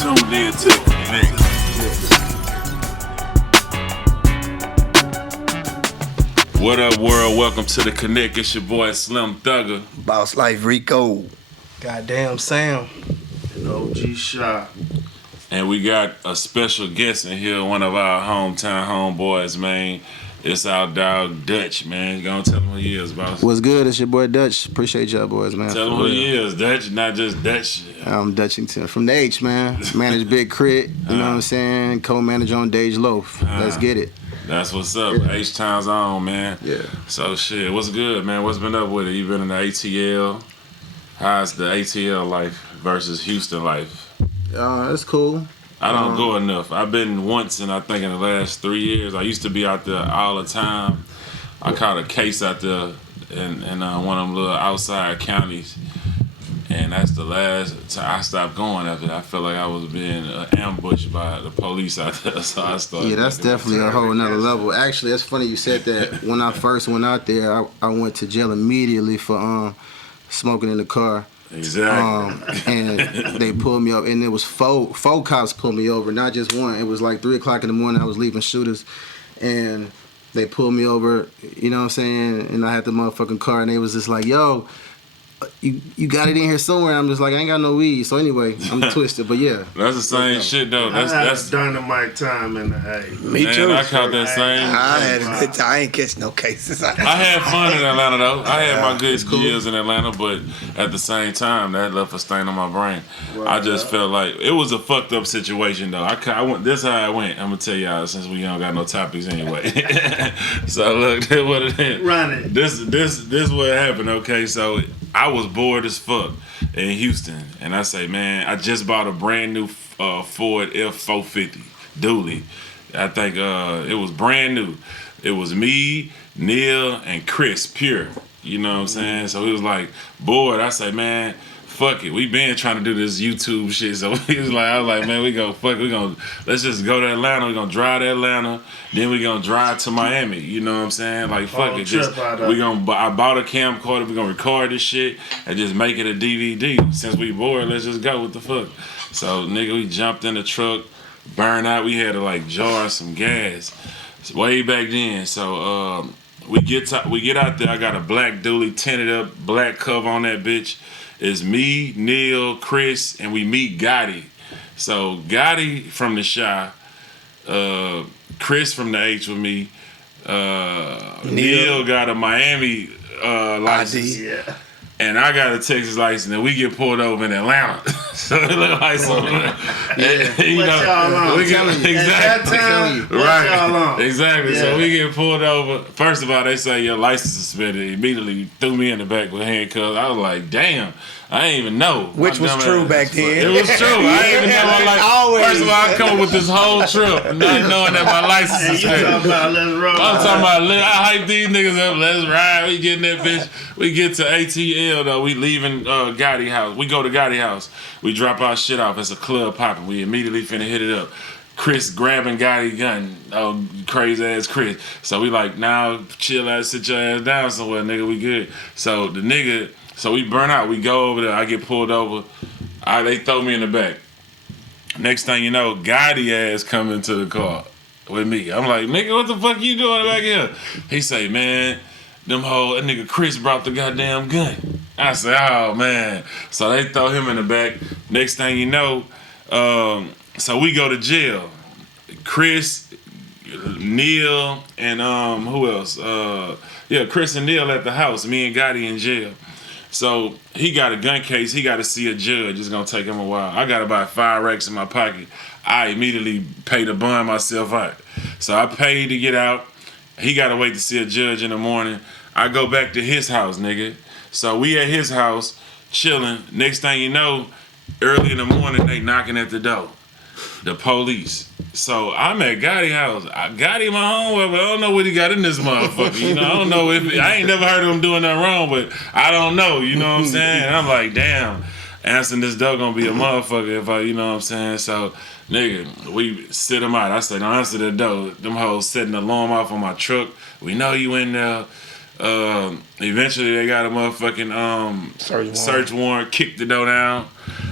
tuned in to the Connect. What up, world? Welcome to the Connect. It's your boy Slim Thugger. Boss Life Rico. Goddamn Sam. And OG Shot. And we got a special guest in here, one of our hometown homeboys, man. It's our dog Dutch, man. Go on, tell him who he is, boss. What's good? It's your boy Dutch. Appreciate y'all boys, man. Tell him who he is, Dutch, not just Dutch. I'm Dutchington from the H, man. Manage Big K.R.I.T, you know what I'm saying? Co-manager on Dage Loaf. Let's get it. That's what's up. Yeah. H-Town's on, man. Yeah. So, shit, what's good, man? What's been up with it? You been in the ATL? How's the ATL life versus Houston life? It's cool. I don't go enough. I've been once, and I think in the last 3 years. I used to be out there all the time. I caught a case out there in one of them little outside counties, and that's the last time I stopped going after that. I felt like I was being ambushed by the police out there, so I started. Yeah, that's definitely a whole nother level. Actually, that's funny you said that. When I first went out there, I went to jail immediately for smoking in the car. Exactly. And they pulled me up, and it was four cops pulled me over, not just one. It was like 3 o'clock in the morning. I was leaving shooters, and they pulled me over. You know what I'm saying? And I had the motherfucking car, and they was just like, "Yo, you got it in here somewhere." I'm just like, I ain't got no weed. So anyway, I'm twisted, but yeah. That's the same shit though. That's dynamite time in the A. Me too. I caught that same. I had a good time. I ain't catch no cases. I had fun in Atlanta though. I had my good years in Atlanta, but at the same time, that left a stain on my brain. I just felt like it was a fucked up situation though. I went. This how I went. I'm gonna tell y'all since we don't got no topics anyway. So look, that's what it is. Run it. This what happened. Okay, so I was bored as fuck in Houston, and I say, man, I just bought a brand new Ford F450 dually. I think it was brand new. It was me, Neil, and Chris Pure. You know what I'm saying? So it was like bored. I say, man, fuck it. We been trying to do this YouTube shit. So I was like, man, let's just go to Atlanta. We're gonna drive to Atlanta. Then we gonna drive to Miami. You know what I'm saying? Like, fuck it. I bought a camcorder. We gonna record this shit and just make it a DVD. Since we bored, let's just go. What the fuck? So, nigga, we jumped in the truck, burned out. We had to like jar some gas. It's way back then. So we get out there. I got a black dually, tinted up, black cover on that bitch. It's me, Neil, Chris, and we meet Gotti. So Gotti from the Chi, Chris from the H with me, Neil got a Miami license, and I got a Texas license, and we get pulled over in Atlanta. So it look like something. Exactly. Yeah. So we get pulled over. First of all, they say your license suspended. Immediately threw me in the back with handcuffs. I was like, damn. I didn't even know. Which was true back then. It was true. I didn't even know my license. First of all, I come with this whole trip not knowing that my license is suspended. I'm talking about, I hype these niggas up. Let's ride. We get in that bitch. We get to ATL though. We leaving Gotti house. We go to Gotti house. We drop our shit off. It's a club popping. We immediately finna hit it up. Chris grabbing Gotti gun. Oh, crazy ass Chris. So we like, now chill out, sit your ass down somewhere, nigga. We good. So the nigga. So we burn out. We go over there. I get pulled over. They throw me in the back. Next thing you know, Gotti ass come into the car with me. I'm like, nigga, what the fuck you doing back here? He say, man, that nigga Chris brought the goddamn gun. I say, oh man. So they throw him in the back. Next thing you know, so we go to jail. Chris, Neil, and who else? Chris and Neil at the house. Me and Gotti in jail. So he got a gun case. He got to see a judge. It's gonna take him a while. I got about 5 racks in my pocket. I immediately paid to bond myself out. So I paid to get out. He got to wait to see a judge in the morning. I go back to his house, nigga. So we at his house chilling. Next thing you know, early in the morning they knocking at the door. The police. So I'm at Gotti house. I got him my homeboy, but I don't know what he got in this motherfucker. You know, I don't know if I ain't never heard of him doing nothing wrong, but I don't know. You know what I'm saying? And I'm like, damn, answering this door gonna be a motherfucker if I, you know what I'm saying? So, nigga, we sit him out. I said, don't answer the door. Them hoes setting the alarm off on my truck. We know you in there. Eventually, they got a motherfucking search warrant, kicked the door down.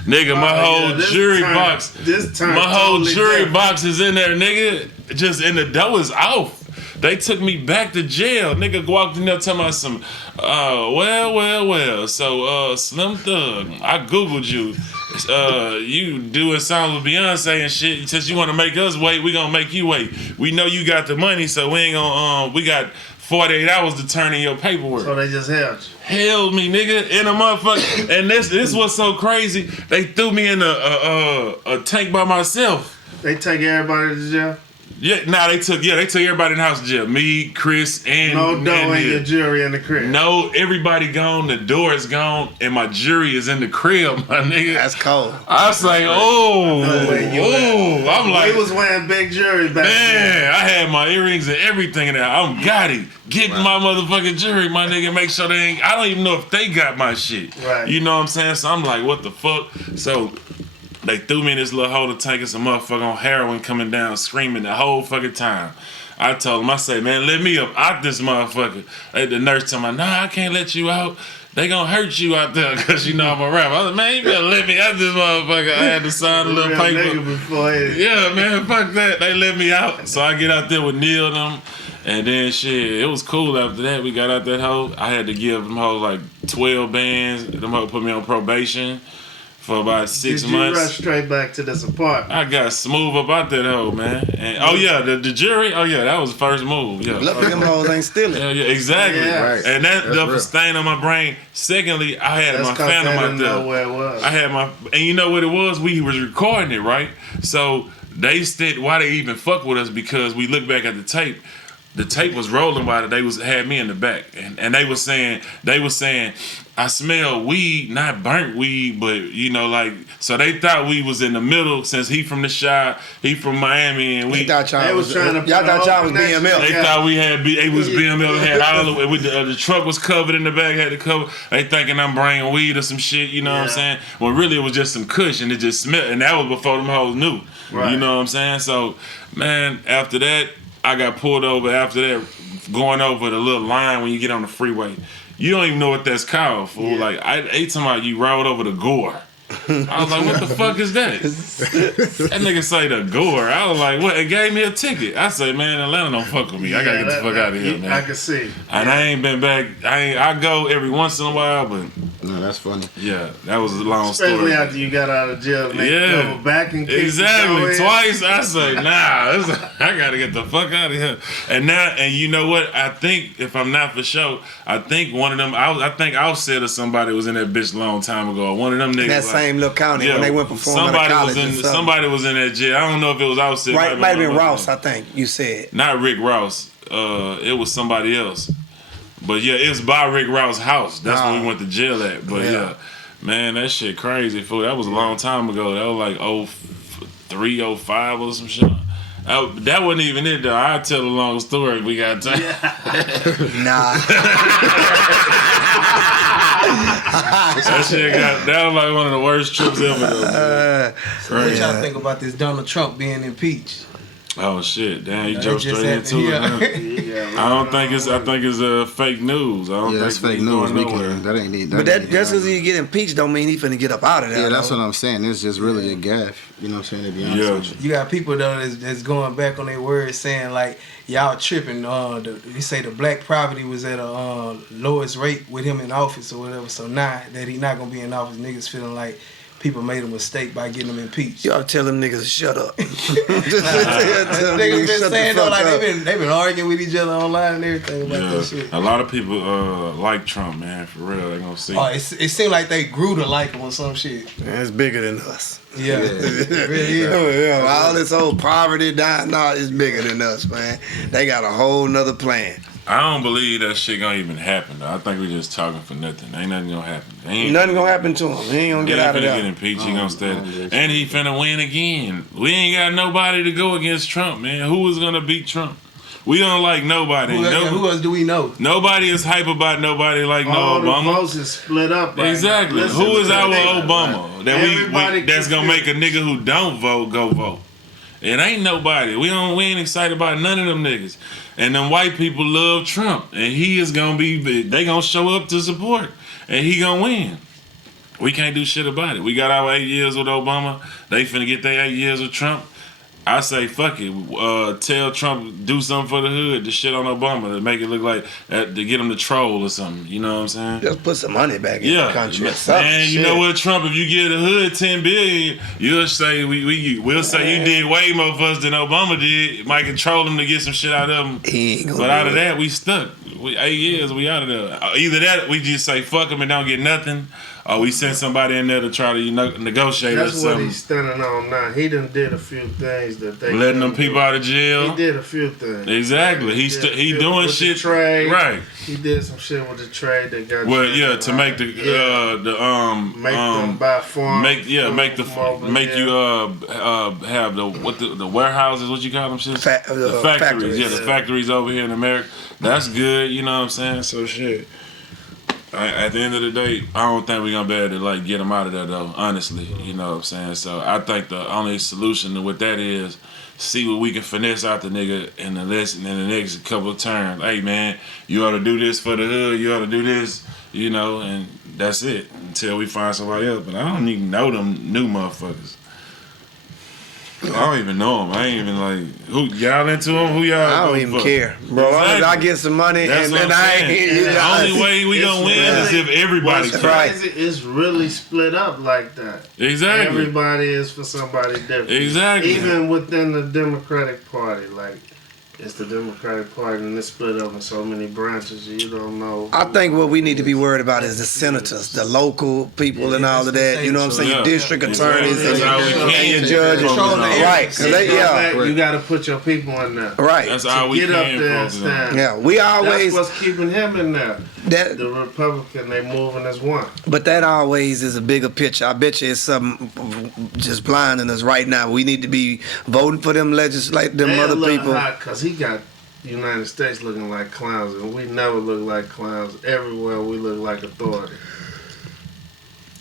Nigga, my whole jury box. My whole jury box is in there, nigga. Just in the door is off. They took me back to jail. Nigga walked in there talking about some, well. So, Slim Thug, I Googled you. You doing songs with Beyonce and shit. Since you want to make us wait, we gonna make you wait. We know you got the money, so we ain't gonna, we got 48 hours to turn in your paperwork. So they just held you. Held me, nigga, in a motherfucker. And this was so crazy. They threw me in a tank by myself. They take everybody to jail? Yeah, they took everybody in the house to jail. Me, Chris, and no door and in your jury in the crib. No, everybody gone. The door is gone, and my jury is in the crib, my nigga. That's cold. I was like, I'm like, he was wearing big jury back then. I had my earrings and everything in there. I'm Gotti. Get my motherfucking jury, my nigga. Make sure they ain't. I don't even know if they got my shit. Right. You know what I'm saying? So I'm like, what the fuck? So they threw me in this little hole to take us some motherfucker on heroin coming down screaming the whole fucking time. I told him, I say, man, let me up out this motherfucker. The nurse told me, nah, I can't let you out. They gonna hurt you out there because you know I'm a rapper. I was like, man, you better let me out this motherfucker. I had to sign a little paper. Yeah, man, fuck that. They let me out. So I get out there with Neil and them. And then shit, it was cool after that. We got out that hole. I had to give them whole like 12 bands. Them whole put me on probation for about 6 months. Did you rush straight back to this apartment? I got smooth up out that hole, man. And the jury, that was the first move. Yeah. Look at them hoes ain't stealing. Yeah, exactly. Yeah. Right. And that That's left a real. stain on my brain. Secondly, I had my Phantom out there. Know where it was. I had and you know what it was? We was recording it, right? So they said why they even fuck with us because we look back at the tape. The tape was rolling while they had me in the back, and they was saying I smell weed, not burnt weed, but you know so they thought we was in the middle since he from the Chi, he from Miami, and we Y'all thought y'all was BML. They thought we had it was BML had all the way with the truck was covered in the back, had the cover. They thinking I'm bringing weed or some shit, you know what I'm saying? Well, really it was just some kush, and it just smelled, and that was before them hoes knew, Right. you know what I'm saying? So, man, after that. I got pulled over after that, going over the little line when you get on the freeway. You don't even know what that's called, fool. Yeah. Like, I ate somebody, you rode over the gore. I was like, what the fuck is that? That nigga say the gore. I was like, what? It gave me a ticket. I said, man, Atlanta don't fuck with me. I gotta get the fuck out of here, man. I can see. And I ain't been back. I go every once in a while, but No, that's funny. yeah, that was a long Especially story. after you got out of jail. And they Yeah. go back and kick Exactly. you Twice I say, I gotta get the fuck out of here. And you know what? I think if I'm not for sure, I think one of them I think Offset or somebody was in that bitch a long time ago. One of them niggas That same little county when they went performing at college. Somebody was in that jail. I don't know if it was Offset. Right, might have been Ross, I think you said. Not Rick Ross. It was somebody else. But yeah, it was by Rick Ross' house. That's when we went to jail at. But yeah, man, that shit crazy, fool. That was a long time ago. That was like 03, 05 or some shit. That wasn't even it though. I'll tell a long story. We got time. Nah. That was like one of the worst trips ever. Though, What y'all think about this Donald Trump being impeached? Oh shit! Damn, you They jumped just straight had- into it. Huh? Yeah, I think it's fake news. I don't think That's fake he's news. going We nowhere. can't. That ain't need. But just because he get impeached don't mean he finna get up out of there. Yeah, that's though. what I'm saying. It's just really a gaffe. You know what I'm saying? To be honest Yeah. with you. You got people though that's going back on their words saying like y'all tripping. They say the black poverty was at a lowest rate with him in office or whatever. So now that he not gonna be in office, niggas feeling like people made a mistake by getting him impeached. You ought to tell them niggas to shut up. Niggas been saying though like they've been arguing with each other online and everything about Yeah, that shit. a lot of people like Trump, man. For real, they gonna see. Oh, it seemed like they grew to like him or some shit. Man, it's bigger than us. Yeah, it really is. Yeah, all this whole poverty down, no, it's bigger than us, man. They got a whole nother plan. I don't believe that shit gonna even happen. Though. I think we just talking for nothing. Ain't nothing gonna happen. Nothing gonna happen to him. He ain't gonna get out of He there. get impeached. He gonna stay. And he finna win again. We ain't got nobody to go against Trump, man. Who is gonna beat Trump? We don't like nobody. Who else do we know? Nobody is hype about nobody like all no the Obama. votes is split up. Right Exactly. now. Who is our Listen, Obama? That Everybody that's gonna make a nigga who don't vote go vote. It ain't nobody. We ain't excited about none of them niggas. And them white people love Trump, and he is gonna be. They gonna show up to support, and he gonna win. We can't do shit about it. We got our 8 years with Obama. They finna get their 8 years with Trump. I say fuck it. Tell Trump do something for the hood. To shit on Obama to make it look like to get him to troll or something. You know what I'm saying? Just put some money back in the country. Man, you know what, Trump? If you give the hood $10 billion, you'll say we'll say you did way more for us than Obama did. Might control him to get some shit out of him. But out of that, we stuck. 8 years, we out of there. Either that, we just say fuck him and don't get nothing. Or we send somebody in there to try to negotiate or That's something. what he's standing on now. He done did a few things that they letting them people out of jail. He did a few things. Exactly. He doing with shit. The trade. Right. He did some shit with the trade that got. Well, yeah, to make the make them buy farms. make you have the warehouses. What you call them shit? The factories. Yeah, the factories over here in America. That's good. You know what I'm saying? So shit. At the end of the day, I don't think we're gonna be able to like get them out of there though. Honestly, you know what I'm saying. So I think the only solution to what that is, see what we can finesse out the nigga in the next couple of terms. Hey man, you ought to do this for the hood. You ought to do this, you know, and that's it until we find somebody else. But I don't even know them new motherfuckers. I don't even know them. I ain't even like who y'all into them. Who y'all? I don't even care, bro. Exactly. I get some money That's and I ain't. the only way we gonna win is if everybody. What's right. crazy, it's really split up like that. Exactly. Everybody is for somebody different. Exactly. Even within the Democratic Party, like it's the Democratic Party and it's split up in so many branches. You don't know. I think what we need to be worried about is the senators, the local people, and all of that. You know what I'm saying? Yeah. Your district attorneys That's how we and can your judges, focus on it. right? 'Cause they, You got to put your people in there. right. That's all we Get up can there and focus on. stand. Yeah, we always That's what's keeping him in there. that, The Republican, they moving as one. but that always is a bigger picture. I bet you it's something just blinding us right now. We need to be voting for them them other people. Because he got the United States looking like clowns, and we never look like clowns. Everywhere we look like authority.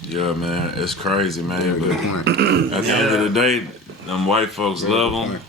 Yeah, man, it's crazy, man. But at the end of the day, them white folks love him.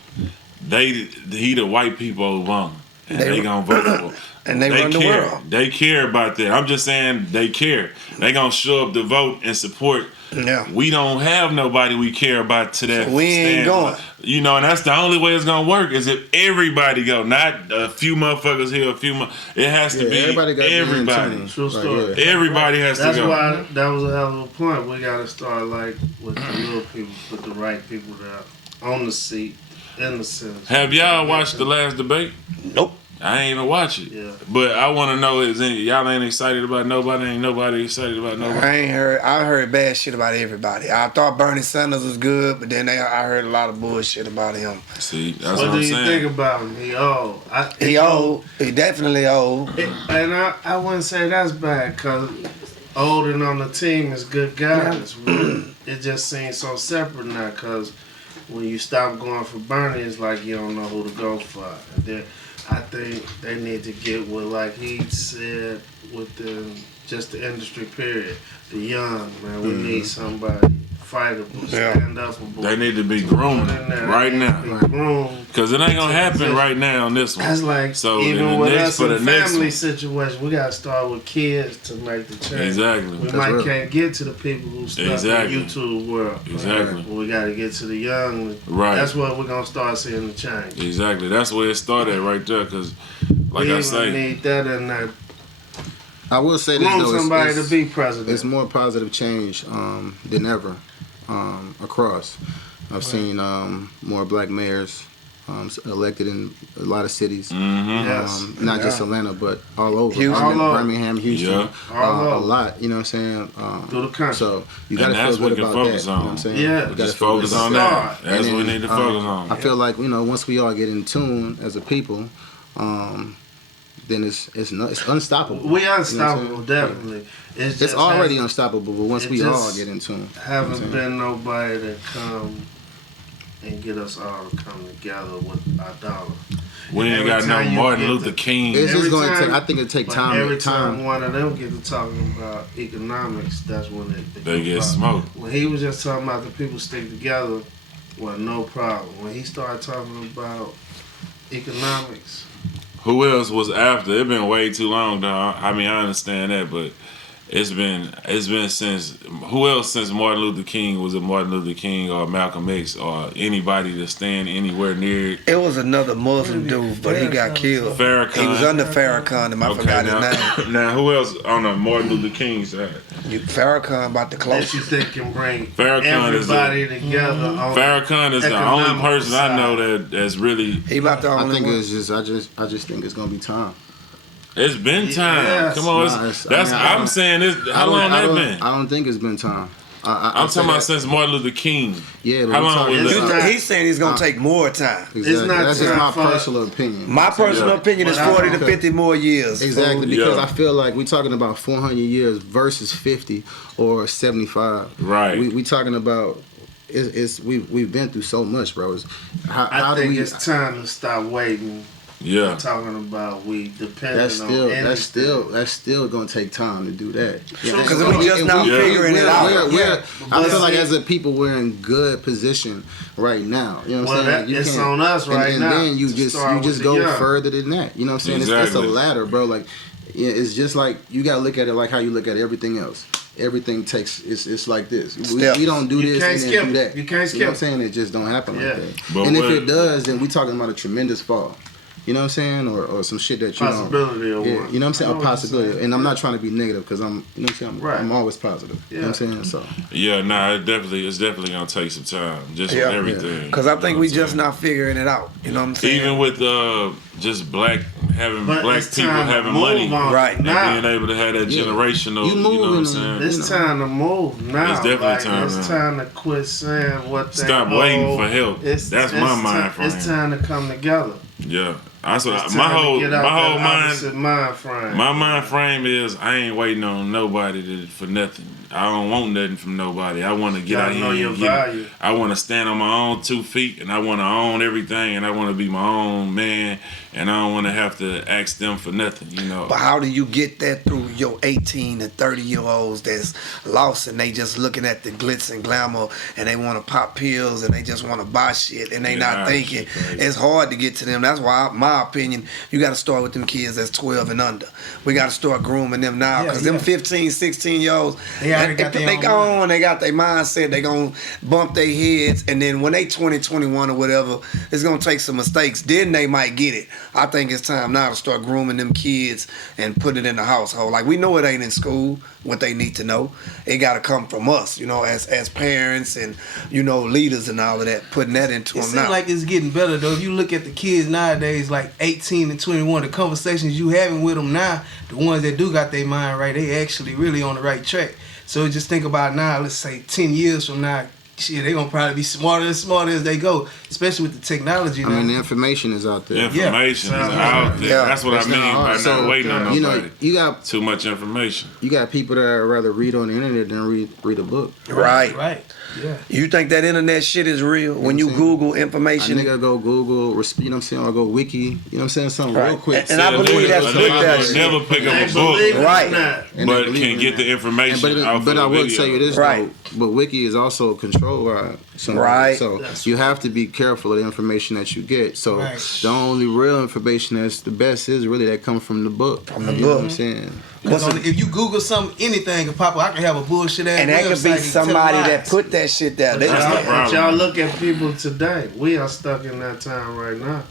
He the white people Obama, and they gonna vote for him. And they run the care. world. They care about that. I'm just saying they care. They gonna show up to vote and support. Yeah. We don't have nobody we care about to that. So we ain't going. You know, and that's the only way it's gonna work is if everybody go, not a few motherfuckers here, a few. It has to be everybody. True story. Everybody has That's to go. why that was a hell of a point. We got to start like with the little people, with the right people that are on the seat, in the Senate. Have y'all watched the last debate? Nope. I ain't even watch it. Yeah. But I want to know y'all ain't excited about nobody? Ain't nobody excited about nobody? I heard bad shit about everybody. I thought Bernie Sanders was good, but then I heard a lot of bullshit about him. See, that's What what do I'm you saying. think about him? He old. He old. He definitely old. And I wouldn't say that's bad because old and on the team is good guys. It just seems so separate now because when you stop going for Bernie, it's like you don't know who to go for. And then I think they need to get what, like he said, with just the industry period. The young, man, we need somebody fightable, stand upable. They need to be groomed right now. Because it ain't going to happen right now on this one. That's like, so even with us in family one. situation, we got to start with kids to make the change. Exactly. We can't get to the people who stuck in the YouTube world. Exactly. We got to get to the young. Right. That's where we're going to start seeing the change. Exactly. That's where it started right there. Because, like we I say, need that in there. I will say this though, somebody to be president. It's more positive change than ever across. I've seen more black mayors elected in a lot of cities. Mm-hmm. Not just Atlanta, but all over. Birmingham, Houston, a lot. You know what I'm saying? Through the country. So you got to feel good about that. You know what I'm saying? Yeah. You just focus on that. That's what we need to focus on. I feel like once we all get in tune as a people, then it's unstoppable. We unstoppable, definitely. It's already unstoppable, but once we all get in tune. Haven't been nobody to come and get us all to come together with our dollar. We ain't got no Martin Luther King. It's just going to take, I think it'll take time. Every time one of them get to talking about economics, that's when they get smoked. When he was just talking about the people stick together, well, no problem. When he started talking about economics, Who else was after? It been way too long, dog. I mean, I understand that, but it's been since who else since Martin Luther King? Was it Martin Luther King or Malcolm X or anybody to stand anywhere near it? It was another Muslim dude, but he got killed. Farrakhan. He was under Farrakhan, and I forgot his name. Now who else on the Martin Luther King side? Farrakhan about the that close. you think can bring Farrakhan everybody together. On Farrakhan is the only economic person I side. know that's really. He about the I only think one. it's just I just think it's gonna be time. It's been time. Yes. Come on, Nah, I'm saying this. How long that been? I don't think it's been time. I'm talking about since Martin Luther King. Yeah, but How we long talking was about- that? He's saying he's gonna take more time. Exactly. It's not That's just my time for- personal opinion. My personal opinion is Well, 40 to 50 more years. Exactly, because Yeah. I feel like we're talking about 400 years versus 50 or 75. Right. We talking about we've been through so much, bro. How I do think we? it's time to stop waiting. Yeah. Talking about we depending That's on still anything. that's still gonna take time to do that. Because we just now figuring it out. I feel like as a people we're in good position right now. You know what I'm Well, saying? it's on us right and now then you to just start with the go young. further than that. You know what I'm saying? It's Exactly. a ladder, bro. Like it's just like you gotta look at it like how you look at everything else. Everything takes it's like this. We don't do You this can't and skip then do it. that. You can't You know what I'm skip saying? It just don't happen Yeah. like that. But and if what- it does, then we talking about a tremendous fall. You know what I'm saying? Or some shit that you Possibility know. of Yeah, one. you know what I'm saying? I A know what you're possibility. saying. And I'm not trying to be negative because I'm you know what I'm saying? Right. I'm always positive. You know what I'm saying? So Yeah, nah, it's definitely gonna take some time, just Yeah. with everything. Because I think You know we what I'm just saying? not figuring it out. You know what I'm saying? Even with just black But black it's people time to having move money, on Right. and now. being able to have that Yeah. generational, You you know what I'm moving, saying? It's time to move now. It's definitely like, time It's now. time to quit saying what they Stop waiting for help. That's my mind frame. It's time to come together. Yeah, that's what It's my time to whole get out my whole that mind. opposite mind frame. My mind frame is I ain't waiting on nobody for nothing. I don't want nothing from nobody. I want to get Gotta out know here your and get value. it. I want to stand on my own 2 feet, and I want to own everything, and I want to be my own man, and I don't want to have to ask them for nothing, you know. But how do you get that through your 18 and 30-year-olds that's lost and they just looking at the glitz and glamour and they want to pop pills and they just want to buy shit and they Yeah, not thinking. shit crazy. It's hard to get to them. That's why, my opinion, you got to start with them kids that's 12 and under. We got to start grooming them now because them 15, 16-year-olds, They already got their they own gone, they got their mindset, they going to bump their heads, and then when they 20, 21 or whatever, it's going to take some mistakes. Then they might get it. I think it's time now to start grooming them kids and put it in the household. Like, we know it ain't in school what they need to know. It got to come from us, you know, as parents and, you know, leaders and all of that, putting that into It them seems now. like it's getting better though. If you look at the kids nowadays, like 18 and 21, the conversations you having with them now, the ones that do got their mind right, they actually really on the right track. So just think about now, let's say 10 years from now, shit, they gonna probably be smarter as they go, especially with the technology now. I mean, the information is out The there. information is Yeah. out there. Yeah. That's what It's I mean not by hard. not So, waiting on you nobody. know, you got Too much information. people that rather read on the internet than read a book. Right. Right. Yeah. You think that internet shit is real? When you what I'm saying? Google A information, nigga go Google, you know what I'm saying, or go Wiki, you know what I'm saying, something real Right. quick. And I A believe nigga- that's a good nigga that would shit. never pick They up a believe book, it Right. or not. And they but believe can in get it. the information off But of I the will video. tell you this Right. though, but Wiki is also controlled by somebody. Right. So That's you have to be careful of the information that you get. So Right. the only real information that's the best is really that comes from the book. From the You know book. what I'm saying? Because if you Google something, anything can pop up. I can have a bullshit ass and that could be website and tell somebody lies. that put that shit there. They That's just- the problem. But y'all look at people today. We are stuck in that time right now.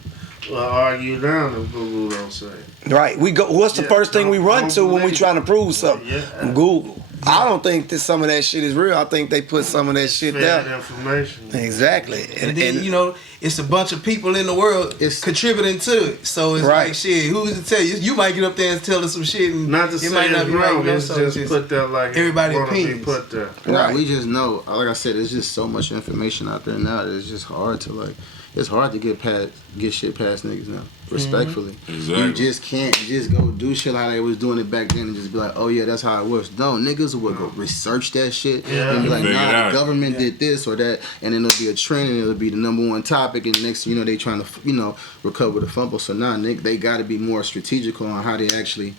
Well, argue down if Google don't say. Right. We go. What's the Yeah, first thing we run don't to when we believe trying to prove something? Yeah. Google. I don't think that some of that shit is real. I think they put some of that shit Fed there. information. Exactly. And then, you know, it's a bunch of people in the world contributing to it. So it's Right. like, shit, who's to tell you? You might get up there and tell us some shit and Not to it say might not it's be right. wrong. You know, It's so just put there like everybody it wanna be opinions. put there. Right. We just know, like I said, there's just so much information out there now that it's just hard to it's hard to get shit past niggas now. Respectfully. Exactly. You just can't just go do shit like they was doing it back then and just be like, oh yeah, that's how it was. No, niggas would go research that shit and be like, Figure it nah, out. the government did this or that, and then it'll be a trend and it'll be the #1 topic, and next thing you know, they trying to, recover the fumble. So now, they got to be more strategical on how they actually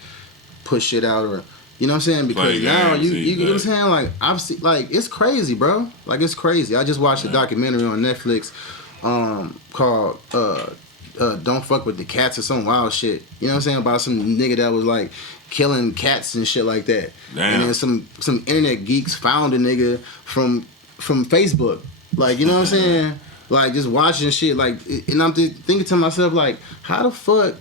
push shit out or You know what I'm saying? Because Play now games, you know what I'm saying? Like I've seen, like it's crazy, bro. Like it's crazy. I just watched a documentary on Netflix, called "Don't Fuck with the Cats" or some wild shit. You know what I'm saying? About some nigga that was like killing cats and shit like that. Damn. And then some internet geeks found a nigga from Facebook. Like, you know what I'm saying? Like just watching shit. Like, and I'm just thinking to myself, like, how the fuck,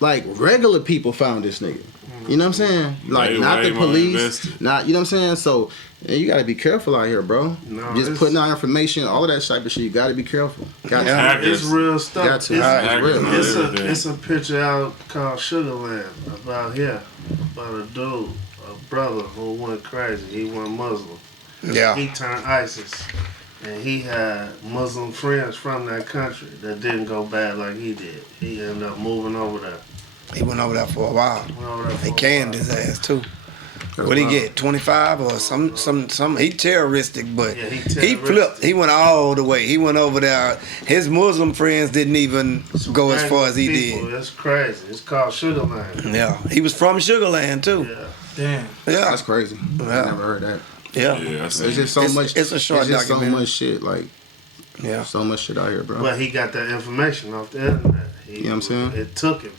like regular people found this nigga? You know what I'm saying? Like, Way, not way the more police, invested. not, you know what I'm saying? So, yeah, you gotta be careful out here, bro. No, Just it's- putting out information, all of that type of shit, you gotta be careful. Got Yeah. to. Hackers. It's real stuff. Got to. It's, It's real. it's Everything. it's a picture out called Sugarland about a dude, a brother who went crazy. He went Muslim. Yeah. He turned ISIS, and he had Muslim friends from that country that didn't go bad like he did. He ended up moving over there. He went over there for a while. Went over there for They a canned while. his ass too. What he get? 25 or some? He terroristic, but Yeah, he he terroristic. flipped. He went all the way. He went over there. His Muslim friends didn't even go as far as he People, did. It's crazy. It's called Sugarland. Yeah, he was from Sugarland too. Yeah. Damn. Yeah, That's crazy. I Yeah. never heard that. yeah, Yeah, I It's see. just so It's- much. it's a short It's just so documentary. much shit. Like, yeah. so much shit out here, bro. But he got that information off the internet. You know what I'm saying? It took him.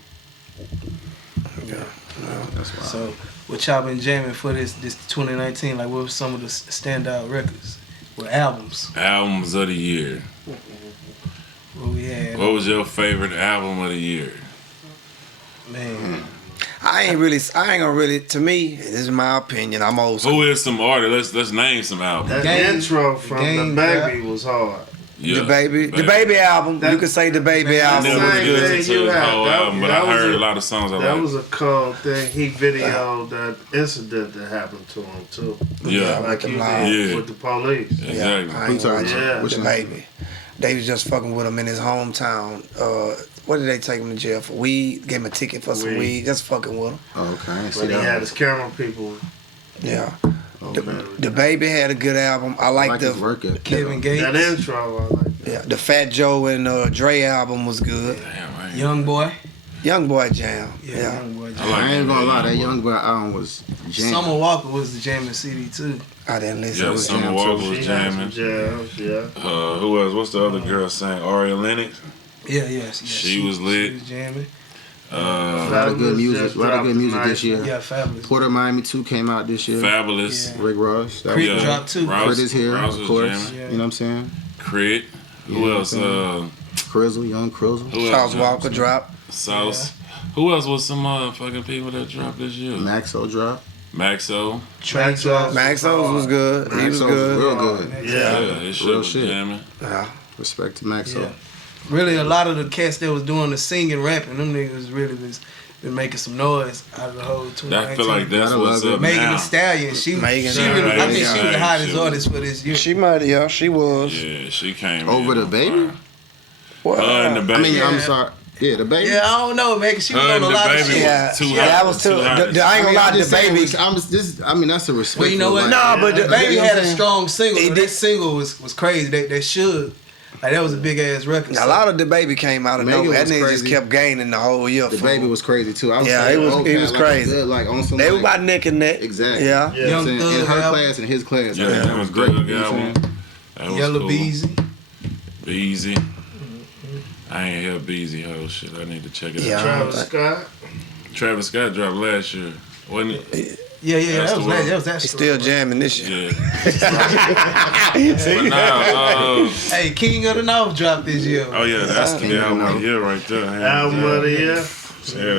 That's why. So, what y'all been jamming for this 2019? Like, what were some of the standout records? What albums? Albums of the year. What we had? What was your favorite album of the year? Man, I ain't gonna really. To me, this is my opinion. I'm old school. Who is some artists? Let's name some albums. That Game- intro from Game, the baby was hard. Yeah, the baby album. That- you could say the baby I album. never was Same really good. thing listened to you the had. whole That- album, but that I was heard a- a lot of songs I That like. was a cold thing. He videoed that incident that happened to him too. Yeah. Like you Yeah. did Yeah. with the police. Exactly. I ain't Who talking watching about? Which the one? baby. They was just fucking with him in his hometown. What did they take him to jail for? Weed. Gave him a ticket for some Weed. weed. Just fucking with him. Oh, okay. I ain't see But he that. had his camera people. Yeah. Okay. The baby had a good album. I I like like his the work ethic. Kevin Gates, That intro, I like that. yeah, the Fat Joe and Dre album was good. Damn, I ain't- Young Boy. Young Boy Jam. Yeah. Young Boy. I like I ain't gonna lie, that Boy. young boy album was jam. Summer Walker was the jamming CD too. I didn't listen Yeah, to Summer it. Walker She was had some jamming. jams, yeah. Who else? What's the other girl sang? Aria Lennox. Yeah, yes. She was lit. She was jamming. A lot of good music. A lot of good music this year. Yeah, Fabulous. Porter Miami 2 came out this year. Fabulous. Yeah. Rick Ross. That Crit was dropped too. Rouse- Crit is here, Rouse of was course. jamming. Yeah. You know what I'm saying? Crit. Who Yeah, else? Crizzle, Young Crizzle. Who Charles else? Walker dropped. Sauce. Who else was some motherfucking people that dropped this year? Maxo drop. Maxo. Trey dropped. Maxos was good. He was Maxo good. real good. Yeah, Yeah. his shit Real was shit. jamming. Yeah. Respect to Maxo. Yeah. Really, a lot of the cats that was doing the singing, rapping, them niggas really been making some noise out of the whole 2019. I feel like that's Gotta what's love it. up Megan now. Thee Stallion, she Megan really, Thee I think Stallion. she was the Yeah, hottest she was- artist for this year. She might. Yeah, she was. Yeah, she came Over in the on baby? fire. What? Her and the baby. I mean, Yeah. I'm sorry. Yeah, the baby. Yeah, I don't know, man, 'cause she was Her on and a the lot of baby shit. Yeah, was too yeah, hot. that was too. Too hot. I ain't gonna lie, I'm the just saying, baby. I'm just this. I mean, that's a respect. Well, you know what? Nah, but the baby you know had what a I'm saying? strong single. He That did- single was crazy. They should. Like, that was a big ass record. A lot of the baby came out of Megan nowhere. That was nigga just crazy. kept gaining the whole year. The for baby him. was crazy too. I was Yeah, saying, he was okay, crazy. Good, like on some. They were like, about neck and neck. Exactly. Yeah. Yeah. Young saying, in Thug her album. class and his class. Yeah, that that was was great. good You know what I'm album. saying? That was Yellow cool. Beezy. Beezy. I ain't hear Beezy whole shit. I need to check it Yeah. out. Travis Scott. Travis Scott dropped last year, wasn't it? Yeah, That's that the was one. that. He's still jamming this year. Yeah. But now, Hey, King of the North dropped this year. oh yeah, that's the King of the album of the North. year right there. Album of the year. Hell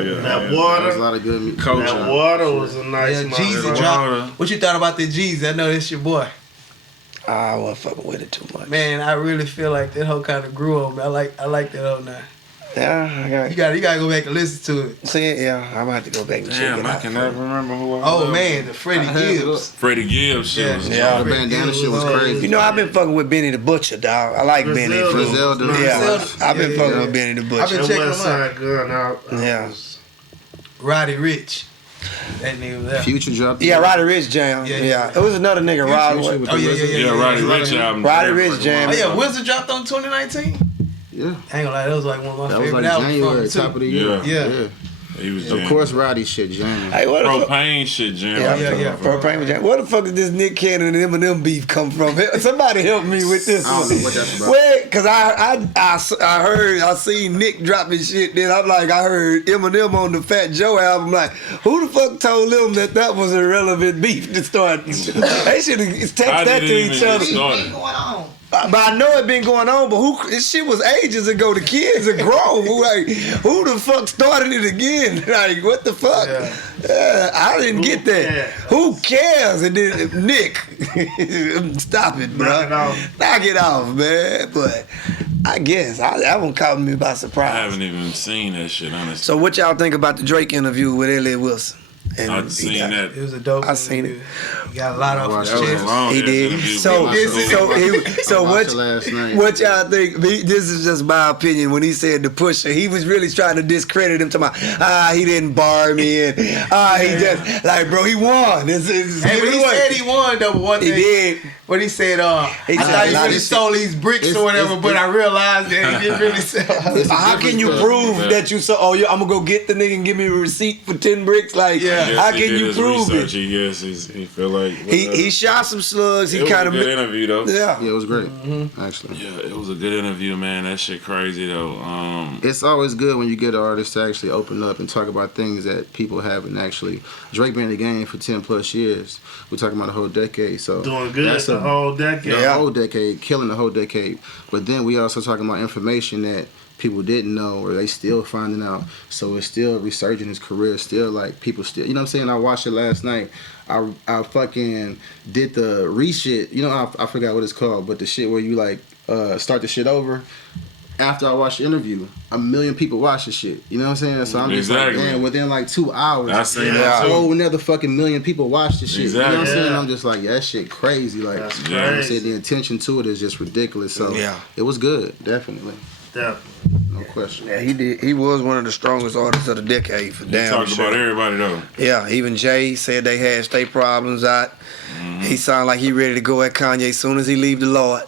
yeah. That There was a water. lot of good music. Coach. That water was a nice Yeah, Jeezy motherfucker. dropped. What you thought about the Jeezy? I know that's your boy. I wasn't fucking with it too much. Man, I really feel like that whole kind of grew on me. I like that whole now. Yeah, You gotta go back and listen to it. see it. Yeah, I'm gonna have to go back and check Damn, it I out. can never remember who I Oh was. man, the Freddie I heard it. Gibbs. Freddie Gibbs shit Yeah. was Yeah. The bandana shit was crazy. You know, I've been fucking with Benny the Butcher, dog. I like Benny. Griselda. Griselda. Yeah, Griselda. I've been Yeah, fucking yeah. with Benny the I've Butcher. been That checking West them out. Side Gun out. Yeah. Roddy Rich. That nigga was there. Future dropped. Yeah, Roddy Rich jam. Yeah, Yeah, yeah. It was another nigga, Future Roddy. with Oh the yeah, Wizard. Yeah, Roddy Rich album. Roddy Rich jam. Oh yeah, Wizard dropped on 2019. Yeah, I ain't gonna lie, that was like one of my that was favorite like albums January, from him, top of too. the year. Yeah. He was Of course, Roddy shit jamming. Hey, what the fuck? propane shit jam. Yeah. Propane was jamming. Where the fuck did this Nick Cannon and Eminem beef come from? Somebody help me with this I don't one. know what that's about. Wait, cause I seen Nick dropping shit. Then I'm like, I heard Eminem on the Fat Joe album. Like, who the fuck told them that was a relevant beef to start? They should have texted that to each other. What's going on? But I know it been going on, but this shit was ages ago. The kids are grown. Like, who the fuck started it again? Like, what the fuck? I didn't get that. cares? Who cares? And then Nick, stop it, bro. Knock it off, man. But I guess that one caught me by I surprise. haven't even seen that shit, honestly. So what y'all think about the Drake interview with Elliot Wilson? And I've seen that. It was a dope. I seen it. He got a lot off his That was a chest. long He ass did. interview, So, but so Watched it last night. what y'all think? This is just my opinion. When he said the pusher, he was really trying to discredit him. Talking he didn't bar me, and he just like, bro, he won. Hey, but he said he won though. But one He thing, did. But he said, I He thought said, he really stole these bricks or whatever. But I realized that he didn't really sell. How can you prove that you saw? Oh, I'm gonna go get the nigga and give me a receipt for 10 bricks. Like, how can you prove it? He feel like He shot some slugs. He it was kind a of good interview though. yeah. Yeah, it was great, actually. Yeah, it was a good interview, man. That shit crazy though. It's always good when you get an artist to actually open up and talk about things that people haven't actually. Drake been in the game for 10 plus years. We're talking about a whole decade, so Doing good that's the whole decade. the whole decade, killing the whole decade. But then we also talking about information that people didn't know or they still finding out. So it's still resurging his career. Still like people still, you know what I'm saying? I watched it last night. I fucking did the re-shit. You know, I forgot what it's called, but the shit where you like start the shit over. After I watched the interview, 1 million people watched the shit. You know what I'm saying? So I'm just Exactly. like, damn, within like 2 hours, I seen a that too. whole another fucking million people watched the shit. You know what I'm Exactly. saying? Yeah. I'm just like, yeah, that shit crazy. Like, That's you know what I'm crazy. saying? The intention to it is just ridiculous. So Yeah. it was good, definitely. Definitely. No question. Yeah, he did. He was one of the strongest artists of the decade for He damn talked sure. about everybody though. Yeah, even Jay said they had state problems out. He sounded like he ready to go at Kanye as soon as he leave the Lord.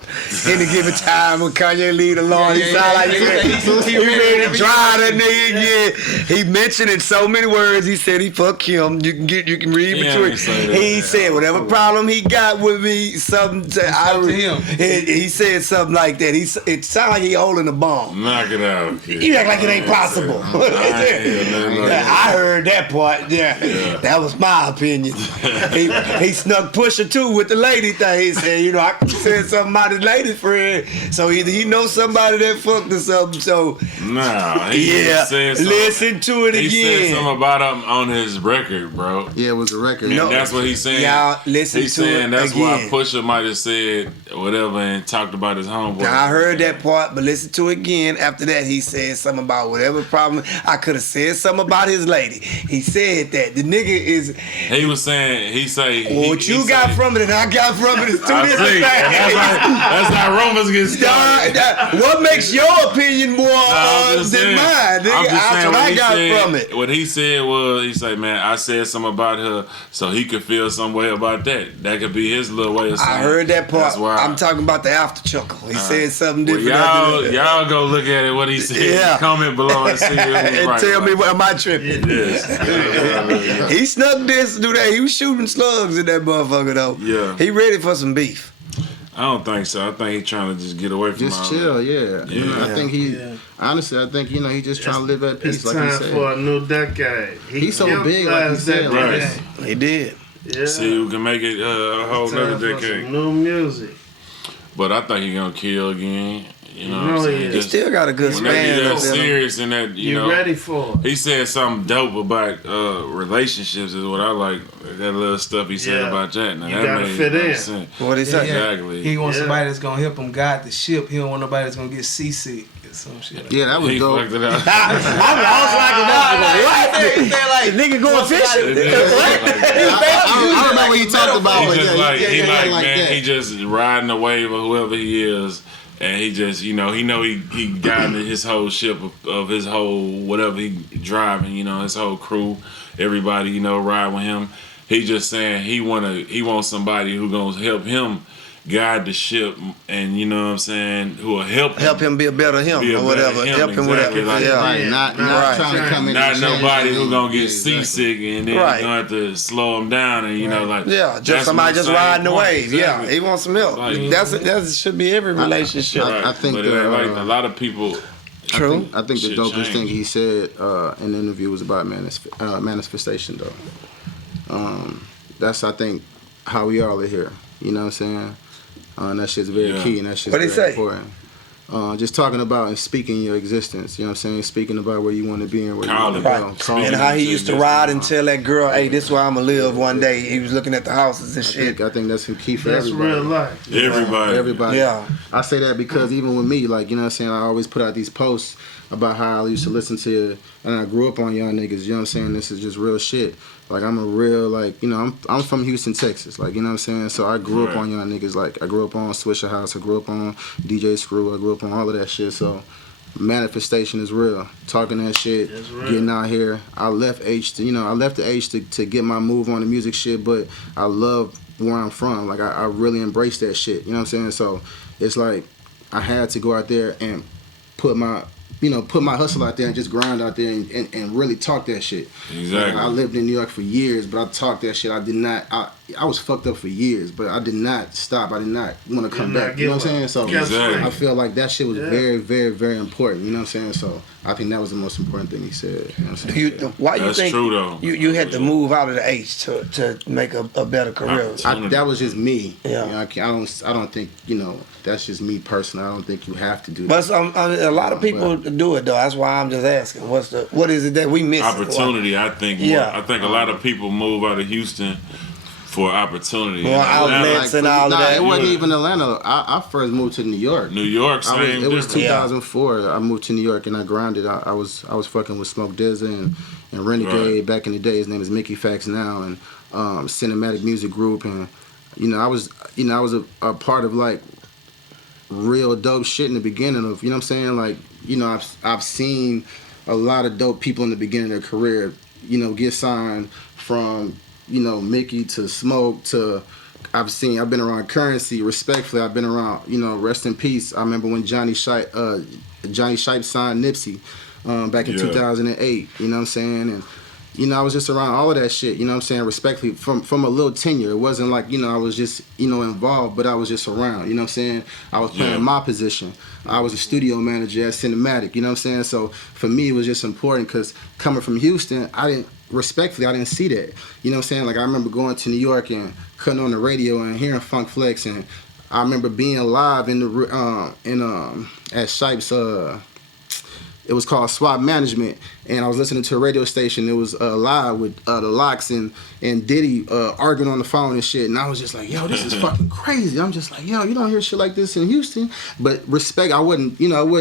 Any given time when Kanye leave the Lord, he sound like he ready to drive that nigga again. He mentioned in so many words. He said he fuck him. You can read He between. ain't say that. He said whatever problem he got with me, something to up to him. He said something like that. It sounded like he holding a bomb. Knock it out. Kid. You act like it ain't possible. I heard that part. Yeah, that was my opinion. He snuck Pusha too with the lady thing. He said, I said something about his lady friend. So either he knows somebody that fucked or something. So Nah, he said something. listen to it He said again. something about him on his record, bro. Yeah, it was a record. And No. that's what he's saying. Y'all listen He's to saying it that's again. why Pusha might have said whatever and talked about his homeboy. Now, I heard that part, but listen to it again. After that, he said something about whatever problem. I could have said something about his lady. He said that. The nigga is. He was saying, What you got from it and I got from it is two I different see. things. That's how rumors get started. What makes your opinion more I'm just than saying. mine? Nigga, I'm just that's saying what what I he got said- from it. What he said was, he said, man, I said something about her so he could feel some way about that. That could be his little way of saying. I heard that part. That's why. I'm talking about the after chuckle. He said something Well, different. after that. y'all go look at it. What he said. Yeah. Comment below and see if it was And right. tell me, Right. am I tripping? Yes. He snuck this, do that. He was shooting slugs in that motherfucker though. Yeah. He ready for some beef. I don't think so. I think he's trying to just get away from Just all chill, that. yeah. You know, I think honestly, I think, he just trying to live at peace, It's like time he said. for a new decade. He's so killed big, like he last said. Right. decade. He did. Yeah. See who can make it a whole Time nother for decade. some new music. But I think he's gonna kill again. You know No, what I'm he saying? is. He Just still got a good whenever span. you that up there. serious and that you You know. ready for it? He said something dope about relationships is what I like. That little stuff he said Yeah. about that. Now, You that gotta made fit in. sense. What he say? Yeah. Exactly. He wants Yeah. somebody that's gonna help him guide the ship. He don't want nobody that's gonna get seasick or some shit. Like Yeah, that was He dope. fucked it up. I was like, He said like, the nigga going fishing? I remember he talked about He it. just like he like like man, that. he just riding the wave of whoever he is, and he just he guiding his whole ship of his whole whatever he driving, his whole crew, everybody ride with him. He just saying he wants somebody who gonna help him guide the ship, and you know what I'm saying, who will help him be a better him Be a or whatever. better him, Help him with exactly, that. like- Yeah. Right, not Right. trying to come in. not and nobody change who gonna get exactly. seasick and then Right. you gonna have to slow him down and you know like Yeah, that's just somebody my just same riding the point. wave. Exactly. Yeah, he wants some help. Like- That should be every relationship. Right. I think but the, like a lot of people. True. I think the Shit dopest changed. thing he said in the interview was about manifestation, though. That's, I think, how we all are here. You know what I'm saying? And that shit's very Yeah. key, and that shit's What'd he very say? important. Just talking about and speaking your existence. You know what I'm saying? Speaking about where you want to be and where Calling. you want to go. Right. Calling. And how he to used to exist ride in and tell that girl, "Hey, this is where I'm gonna live one day." He was looking at the houses and shit. I think that's the key for That's everybody. real life. Everybody. Everybody. Yeah. I say that because even with me, like, you know what I'm saying, I always put out these posts about how I used to listen to, and I grew up on y'all niggas, you know what I'm saying? This is just real shit. Like, I'm a real, like, you know, I'm from Houston, Texas, like, you know what I'm saying? So I grew up Right. on y'all niggas, like, I grew up on Swisher House, I grew up on DJ Screw, I grew up on all of that shit, so manifestation is real. Talking that shit, It's real. getting out here. I left the H to get my move on the music shit, but I love where I'm from. Like, I really embrace that shit, you know what I'm saying? So it's like, I had to go out there and put my hustle out there and just grind out there and really talk that shit. Exactly. I lived in New York for years, but I talked that shit. I did not. I was fucked up for years, but I did not stop. I did not want to come Did not back. You know what I'm give saying? So up. Exactly. I feel like that shit was Yeah. very, very, very important. You know what I'm saying? So I think that was the most important thing he said. You know what I'm saying? Why you That's think true, though. you had to move out of the H to make a better career? That was just me. Yeah. You know, I don't think, that's just me personally. I don't think you have to do But that. a lot of people do it though. That's why I'm just asking. What is it that we miss? Opportunity, I think. Yeah. I think a lot of people move out of Houston for opportunity. More In Atlanta, outlets and all of that. It wasn't Yeah. even Atlanta. I first moved to New York. New York, same. It was difference. 2004. I moved to New York and I grinded. I was fucking with Smoke Dizza and Renegade Right. back in the day. His name is Mickey Fax now, and Cinematic Music Group, and I was a part of like real dope shit in the beginning of, you know what I'm saying? Like, I've seen a lot of dope people in the beginning of their career, get signed from, Mickey to Smoke to I've been around Currency, respectfully. I've been around, rest in peace. I remember when Johnny Shipe signed Nipsey back in Yeah. 2008, you know what I'm saying? And I was just around all of that shit, you know what I'm saying, respectfully, from a little tenure. It wasn't like, I was just, involved, but I was just around, you know what I'm saying? I was playing Yeah. my position. I was a studio manager at Cinematic, you know what I'm saying? So for me, it was just important because coming from Houston, I didn't see that. You know what I'm saying? Like, I remember going to New York and cutting on the radio and hearing Funk Flex, and I remember being live at Shipe's, it was called Swap Management, and I was listening to a radio station. It was live with the Locks and Diddy arguing on the phone and shit. And I was just like, yo, this is fucking crazy. I'm just like, yo, you don't hear shit like this in Houston. But respect, I wasn't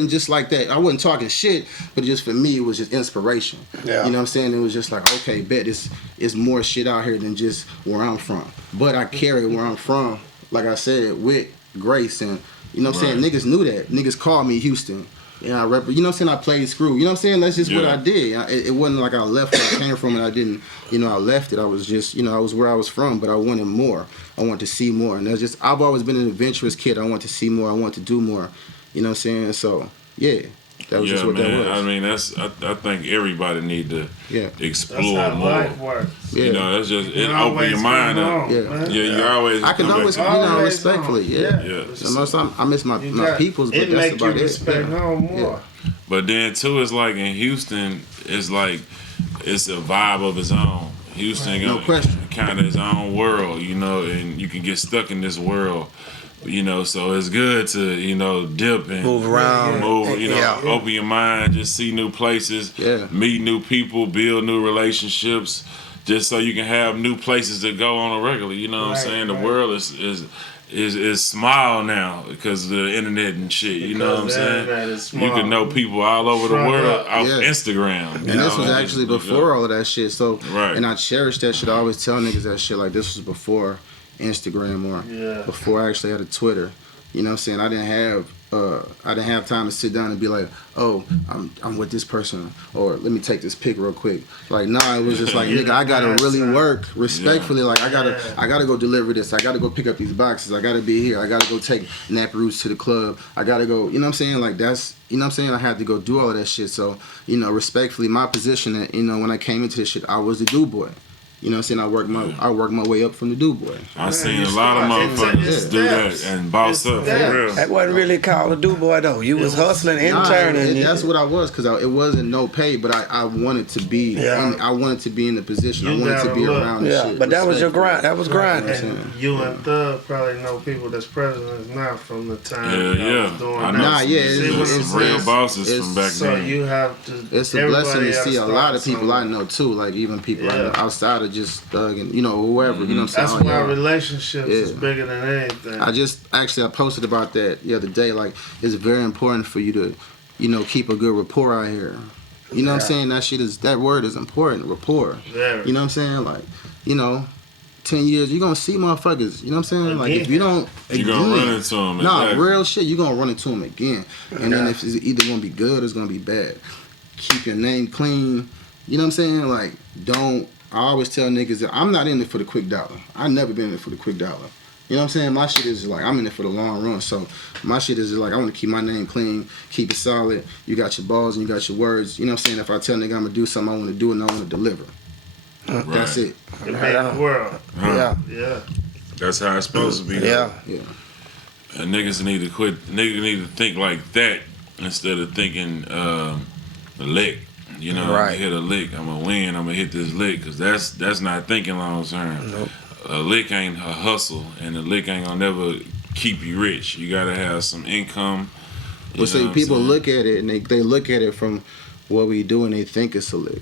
just like that. I wasn't talking shit, but just for me, it was just inspiration. Yeah. You know what I'm saying? It was just like, okay, bet it's more shit out here than just where I'm from. But I carry where I'm from, like I said, with grace. And, you know what I'm saying? Right. Niggas knew that. Niggas called me Houston. Yeah, you know what I'm saying? I played Screw. You know what I'm saying? That's just what Yeah. I did. It wasn't like I left where I came from and I didn't, I left it. I was just, I was where I was from, but I wanted more. I wanted to see more. And that's just, I've always been an adventurous kid. I want to see more. I want to do more. You know what I'm saying? So, yeah. That was just what man. that was. I mean, I think everybody need to Yeah. explore That's how more. life works. Yeah. You know, that's just it. You Open always your mind come up. home, Yeah. man. Yeah, you always. I can come always, back to- Always respectfully, home. yeah. Yeah. Sometimes I miss my peoples, but it that's make about you it. respect Yeah. home more. But then too, it's like in Houston, it's like it's a vibe of its own. Houston No question. kind of its own world, and you can get stuck in this world, So it's good to dip and Move around. move, Yeah. open your mind, just see new places, Yeah. meet new people, build new relationships, just so you can have new places to go on a regular. You know what I'm Right, saying? The right. world is small now because of the internet and shit. You know what I'm Because the saying? internet is You small. can know people all over the Front world up. off Yeah. Instagram. And this was actually before all of that shit. So, Right. and I cherish that shit. I always tell niggas that shit. Like, this was before Instagram or Yeah. before I actually had a Twitter. You know what I'm saying? I didn't have I didn't have time to sit down and be like, oh, I'm with this person, or let me take this pic real quick. Like, nah, it was just like, nigga, I gotta really work respectfully. Like, I gotta go deliver this. I gotta go pick up these boxes. I gotta be here. I gotta go take nap roots to the club. I gotta go. You know what I'm saying? Like, that's, you know what I'm saying? I had to go do all of that shit. So, you know, respectfully, my position that, you know, when I came into this shit, I was the do boy. You know what I'm saying? I worked my way up from the do boy. I seen a lot of motherfuckers do that and boss up for real. That wasn't really called a do boy though. You was hustling, interning. That's what I was, because it wasn't no pay, but I wanted to be. I wanted to be in the position. I wanted to be around. Yeah, shit, but that was your grind. That was grinding. And you and Thug probably know people that's president now from the time Yeah. doing I that. know it's some real bosses from back So then. you have to. It's a blessing to see a lot of people I somewhere. know too, like even people I know outside of just Thug and, you know, whoever. You know what I'm saying? That's why relationships is bigger than anything. I posted about that the other day. Like, it's very important for you to, you know, keep a good rapport out here. You know what I'm saying? That word is important, rapport. Very. You know what I'm saying? Like, you know, 10 years, you're gonna see motherfuckers. You know what I'm saying? Like, if you don't, you're gonna run into them. Nah, real shit, you're gonna run into them again. And then if it's either gonna be good or it's gonna be bad. Keep your name clean. You know what I'm saying? Like, I always tell niggas that I'm not in it for the quick dollar. I never been in it for the quick dollar. You know what I'm saying? My shit is like, I'm in it for the long run. So my shit is like, I want to keep my name clean, keep it solid. You got your balls and you got your words. You know what I'm saying? If I tell nigga I'm going to do something, I want to do it and I want to deliver. Right. That's it. The big world. Yeah. That's how it's supposed to be. Yeah. And niggas need to quit. Niggas need to think like that instead of thinking the lick. You know, I'm gonna hit a lick. I'm gonna win. I'm gonna hit this lick, because that's not thinking long term. Nope. A lick ain't a hustle, and a lick ain't gonna never keep you rich. You gotta have some income. But see, people look at it and they look at it from what we do and they think it's a lick.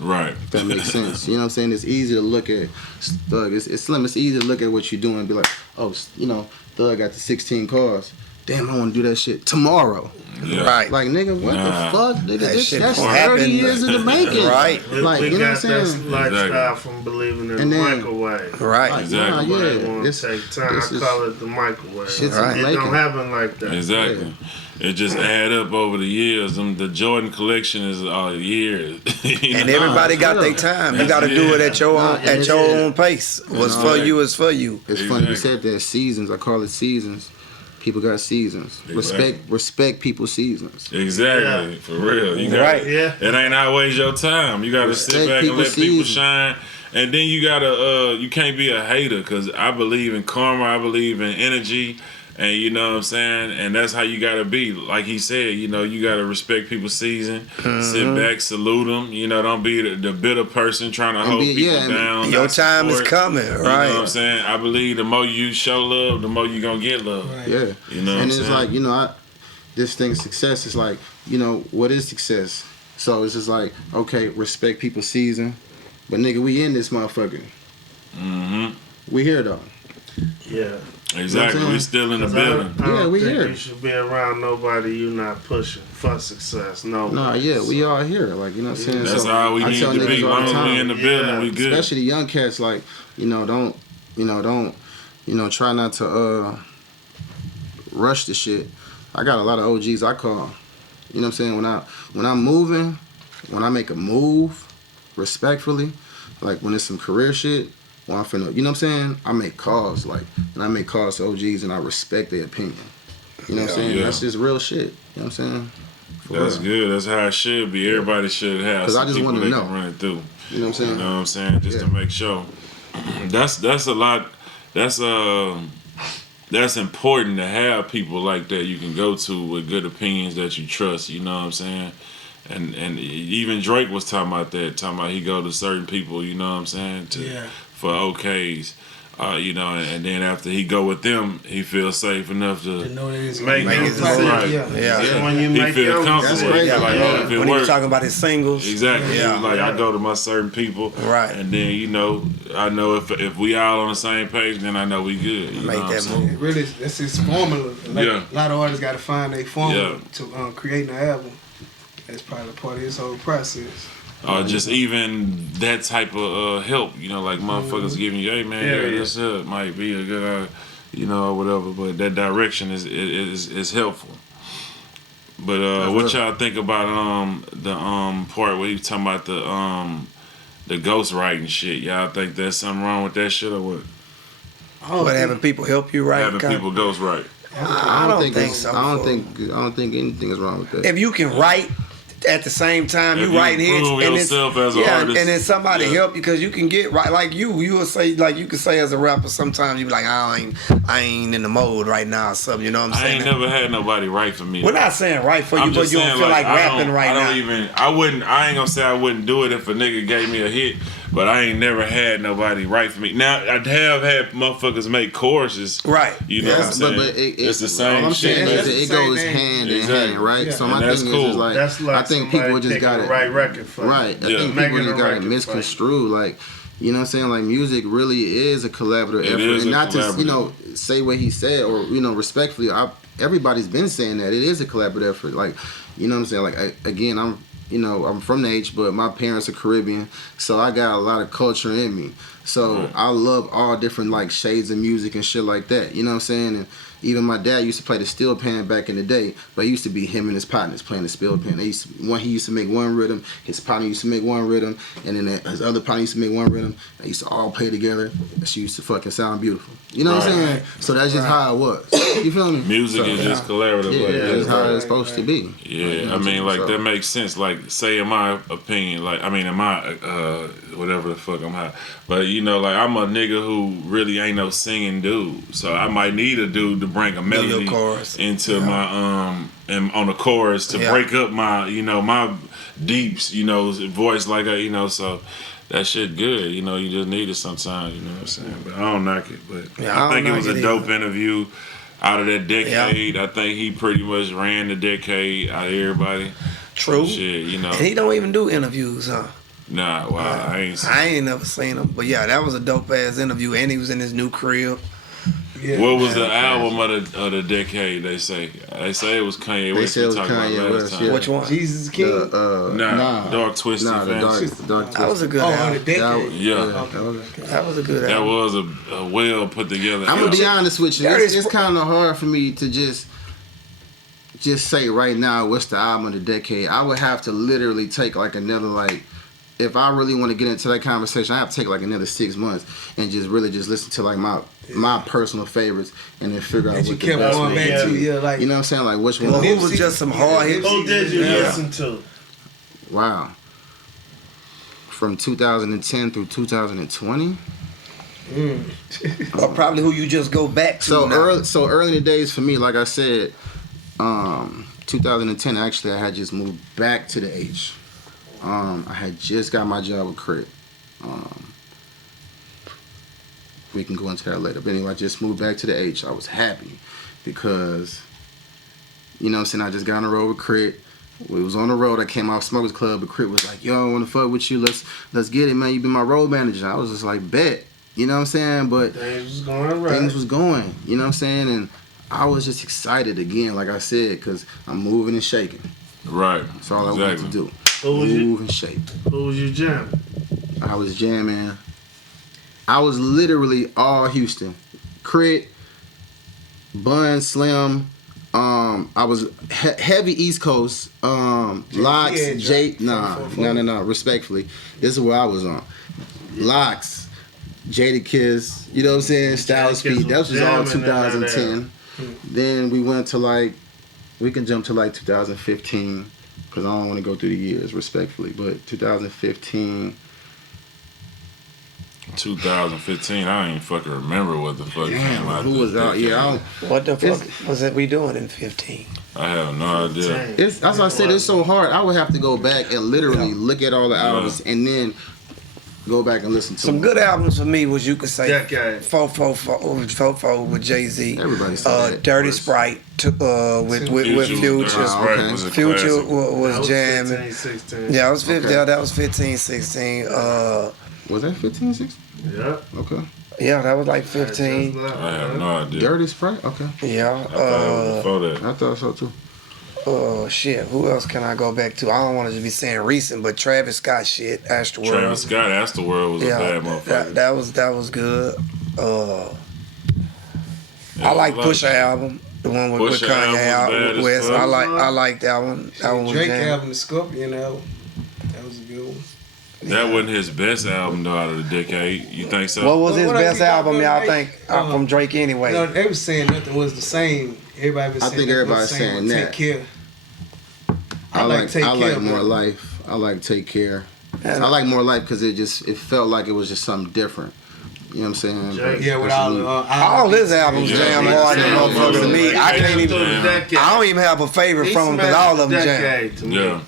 Right. If that makes sense. You know what I'm saying? It's easy to look at Thug. It's slim. It's easy to look at what you're doing and be like, oh, you know, Thug got the 16 cars. Damn, I want to do that shit tomorrow. Yeah. Right. Like, nigga, what the fuck? Nigga, that's 30 happen. years in the making. Right. Like, we you know got what I'm that saying? lifestyle from believing in And the then- microwave. Right. Exactly. Nah, Everybody yeah. want This- to take time. this I is- call it the microwave. Shit's Right. It making. don't happen like that. Exactly. It just add up over the years. The Jordan collection is years. And everybody got their time. You got to do it at your own pace. What's for you is for you. It's funny you said that. Seasons. I call it seasons. People got seasons. Exactly. Respect people's seasons. Exactly, for real. You got Right. Yeah. It ain't always your time. You got to sit Respect back and let people's people seasons. shine. And then you gotta, you can't be a hater, because I believe in karma. I believe in energy. And you know what I'm saying? And that's how you gotta be. Like he said, you know, you gotta respect people's season. Sit back, salute them. You know, don't be the bitter person trying to hold people down. Your time is coming, You right? know what I'm saying? I believe the more you show love, the more you gonna get love. Right. Yeah. You know what and I'm it's saying? like, you know, this thing, success is like, you know, what is success? So it's just like, okay, respect people's season. But nigga, we in this motherfucker. Mm-hmm. We here though. Yeah. Exactly. You know what I'm We still in the 'Cause building. I don't Yeah, we think here. you should be around nobody you not pushing for success. No. Nah, yeah, we all here. Like, you know what I'm saying? That's So all we I need tell to be. niggas As all long the as we time, in the building, we good. especially the young cats, like, you know, don't try not to rush the shit. I got a lot of OGs I call. You know what I'm saying? When I'm moving, when I make a move, respectfully, like when it's some career shit, when I'm finna, you know what I'm saying? I make calls, like, and I make calls to OGs and I respect their opinion. You know what I'm saying? Yeah. That's just real shit. You know what I'm saying? For That's real. good. That's how it should be. Everybody should have 'Cause I some just people wanna they know. can run it through. You know what I'm saying? You know what I'm saying? Just to Yeah. make sure. That's a lot. That's important to have people like that you can go to with good opinions that you trust. You know what I'm saying? And even Drake was talking about that. Talking about he go to certain people. You know what I'm saying? For OKs. You know, and then after he go with them, he feels safe enough to To know that it's Make gonna be it right. right. Yeah. When you he make feel your comfortable. That's crazy. He's like, Yeah. oh, if it When he was works. talking about his singles. Exactly. Yeah. He was like, I go to my certain people. Right. And then, you know, I know if we all on the same page, then I know we good. You Make know what that I'm saying? move. Really, that's his formula. Like, Yeah. A lot of artists got to find their formula Yeah. to create an album. That's probably part of his whole process. Just even that type of help, you know, like motherfuckers giving you, hey man, Yeah, this might be a good, you know, or whatever. But that direction is helpful. But what y'all think about the part where he was talking about the ghost writing shit? Y'all think there's something wrong with that shit or what? What, having people help you write? Having people ghost write. I don't think so. I don't think anything is wrong with that. If you can write at the same time, If you write hits, prove and yourself as an yeah, artist, and then somebody yeah. help you because you can get right. Like you will say, like you can say as a rapper, sometimes you be like, I ain't in the mode right now or something. You know what I'm I saying? ain't never had nobody write for me. We're not saying right for you, I'm but just you don't saying, feel like rapping right I now. don't even. I ain't gonna say I wouldn't do it if a nigga gave me a hit, but I ain't never had nobody write for me. Now I have had motherfuckers make choruses, Right. You know what I'm saying? But it's the same all I'm shit. saying is that It's it the same goes thing. hand in Exactly. hand, right? Yeah. So And my that's thing cool. is like, That's like I think people just got the it right record for right. I Yeah. think Making people a just got it record misconstrued. Like, you know what I'm saying? Like, music really is a collaborative It effort, is and a not just collaborative. say what he said or respectfully. Everybody's been saying that it is a collaborative effort. Like, you know what I'm saying? Like, again, I'm from the H, but my parents are Caribbean, so I got a lot of culture in me. So Right. I love all different like shades of music and shit like that. You know what I'm saying? And even my dad used to play the steel pan back in the day, but it used to be him and his partners playing the steel pan. He used to make one rhythm, his partner used to make one rhythm, and then his other partner used to make one rhythm. They used to all play together. That shit used to fucking sound beautiful. You know what I'm Right. saying? So that's just how it was. You feel me? Music So, is just collaborative. yeah, like that, that's how right? it's supposed to be. Yeah, You know I mean, like so- that makes sense. Like, say in my opinion, like I mean, in my whatever the fuck I'm high, but you know, like I'm a nigga who really ain't no singing dude, so I might need a dude to bring a melody chorus. into my and on the chorus to break up my my deeps, voice like that, so. That shit good, you just need it sometimes, you know what I'm saying? But I don't knock it. But Yeah, I think it don't was knock a it dope either. interview out of that decade. I think he pretty much ran the decade out of everybody. True. Shit, And he don't even do interviews, huh? Nah, wow, I ain't seen. I ain't never seen him, but yeah, that was a dope ass interview, and he was in his new crib. Yeah. What was the album of the decade? They say it was Kanye They West. said We it was talked about Kanye last West, time. yeah. Which one? Jesus King. Nah, Dark Twisted Nah, the Fantasy. dark That was a good on the album. decade. Yeah. That was a good That album. was a well put together. I'm gonna be honest with you. Dirty It's kind of hard for me to just say right now what's the album of the decade. I would have to literally take like another if I really want to get into that conversation, I have to take like another 6 months and just listen to like my personal favorites and then figure out That you what the kept best going one back is. to, like You know what I'm saying? Like which one? Well, who was just some hard hits? Who did you Yeah. listen to? Wow. From 2010 through 2020. Or probably who you just go back to So now. early in the days for me, like I said, 2010 actually I had just moved back to the H. I had just got my job with K.R.I.T. We can go into that later. But anyway, I just moved back to the H. I was happy because, you know what I'm saying, I just got on the road with K.R.I.T. We was on the road. I came off Smokers Club, but K.R.I.T was like, yo, I want to fuck with you. Let's get it, man. You be my road manager. I was just like, bet. You know what I'm saying? But Things was going right. things was going. You know what I'm saying? And I was just excited again, like I said, because I'm moving and shaking. Right. That's all I wanted to do. Who was you? Move and shake. Who was you jamming? I was jamming. I was literally all Houston. K.R.I.T, Bun, Slim. I was heavy East Coast. Locks, yeah, Jay. Drake. No. Respectfully, this is where I was on. Locks, Jadakiss. You know what I'm saying? Style Jadakiss Speed. That was was all jamming in that 2010. Then we went to we can jump to 2015 because I don't want to go through the years respectfully, but 2015. 2015. I don't even fucking remember what the fuck came out. Who was out? Yeah, What the fuck was it we doing in 15? I have no idea. that's why I said it's so hard. I would have to go back and literally look at all the albums and then go back and listen to Some them. good albums for me was you could say Decade. 444 with Jay-Z. Everybody said that. Dirty first. Sprite with Future. okay. Was a Future classic. was jamming. 15, 16. Yeah, it was 15. Okay. Yeah, that was 15, 16. Was that 15, 16? Yeah. Okay. Yeah, that was like 15. I have no idea. Dirty Sprite? Okay. Yeah. I thought it was before that. I thought so too. Shit. Who else can I go back to? I don't want to just be saying recent, but Travis Scott shit. Astroworld. Travis Scott, Astroworld was a bad motherfucker. that was good. I Yeah, like a lot of Pusha shit. album. The one with Pusha Kanye album was bad out as West. fuck. I like that one. That one was Drake jam. album, the Scorpion album. That was a good one. That wasn't his best album though out of the decade. You think so? What was his What best else he got album, done, y'all Drake? think? From Drake anyway. No, they was saying nothing was the same. Everybody was I saying think nothing was everybody's the same saying with that. Take Care. I like Take Care, More man. Life. I like Take Care. And I like More Life because it felt like it was just something different. You know what I'm saying? Jake. Yeah, with all the all his albums Yeah. jam Yeah. hard than Yeah. motherfucker to me. I can't even. Yeah. I don't even have a favorite from him because all of them jam. Yeah,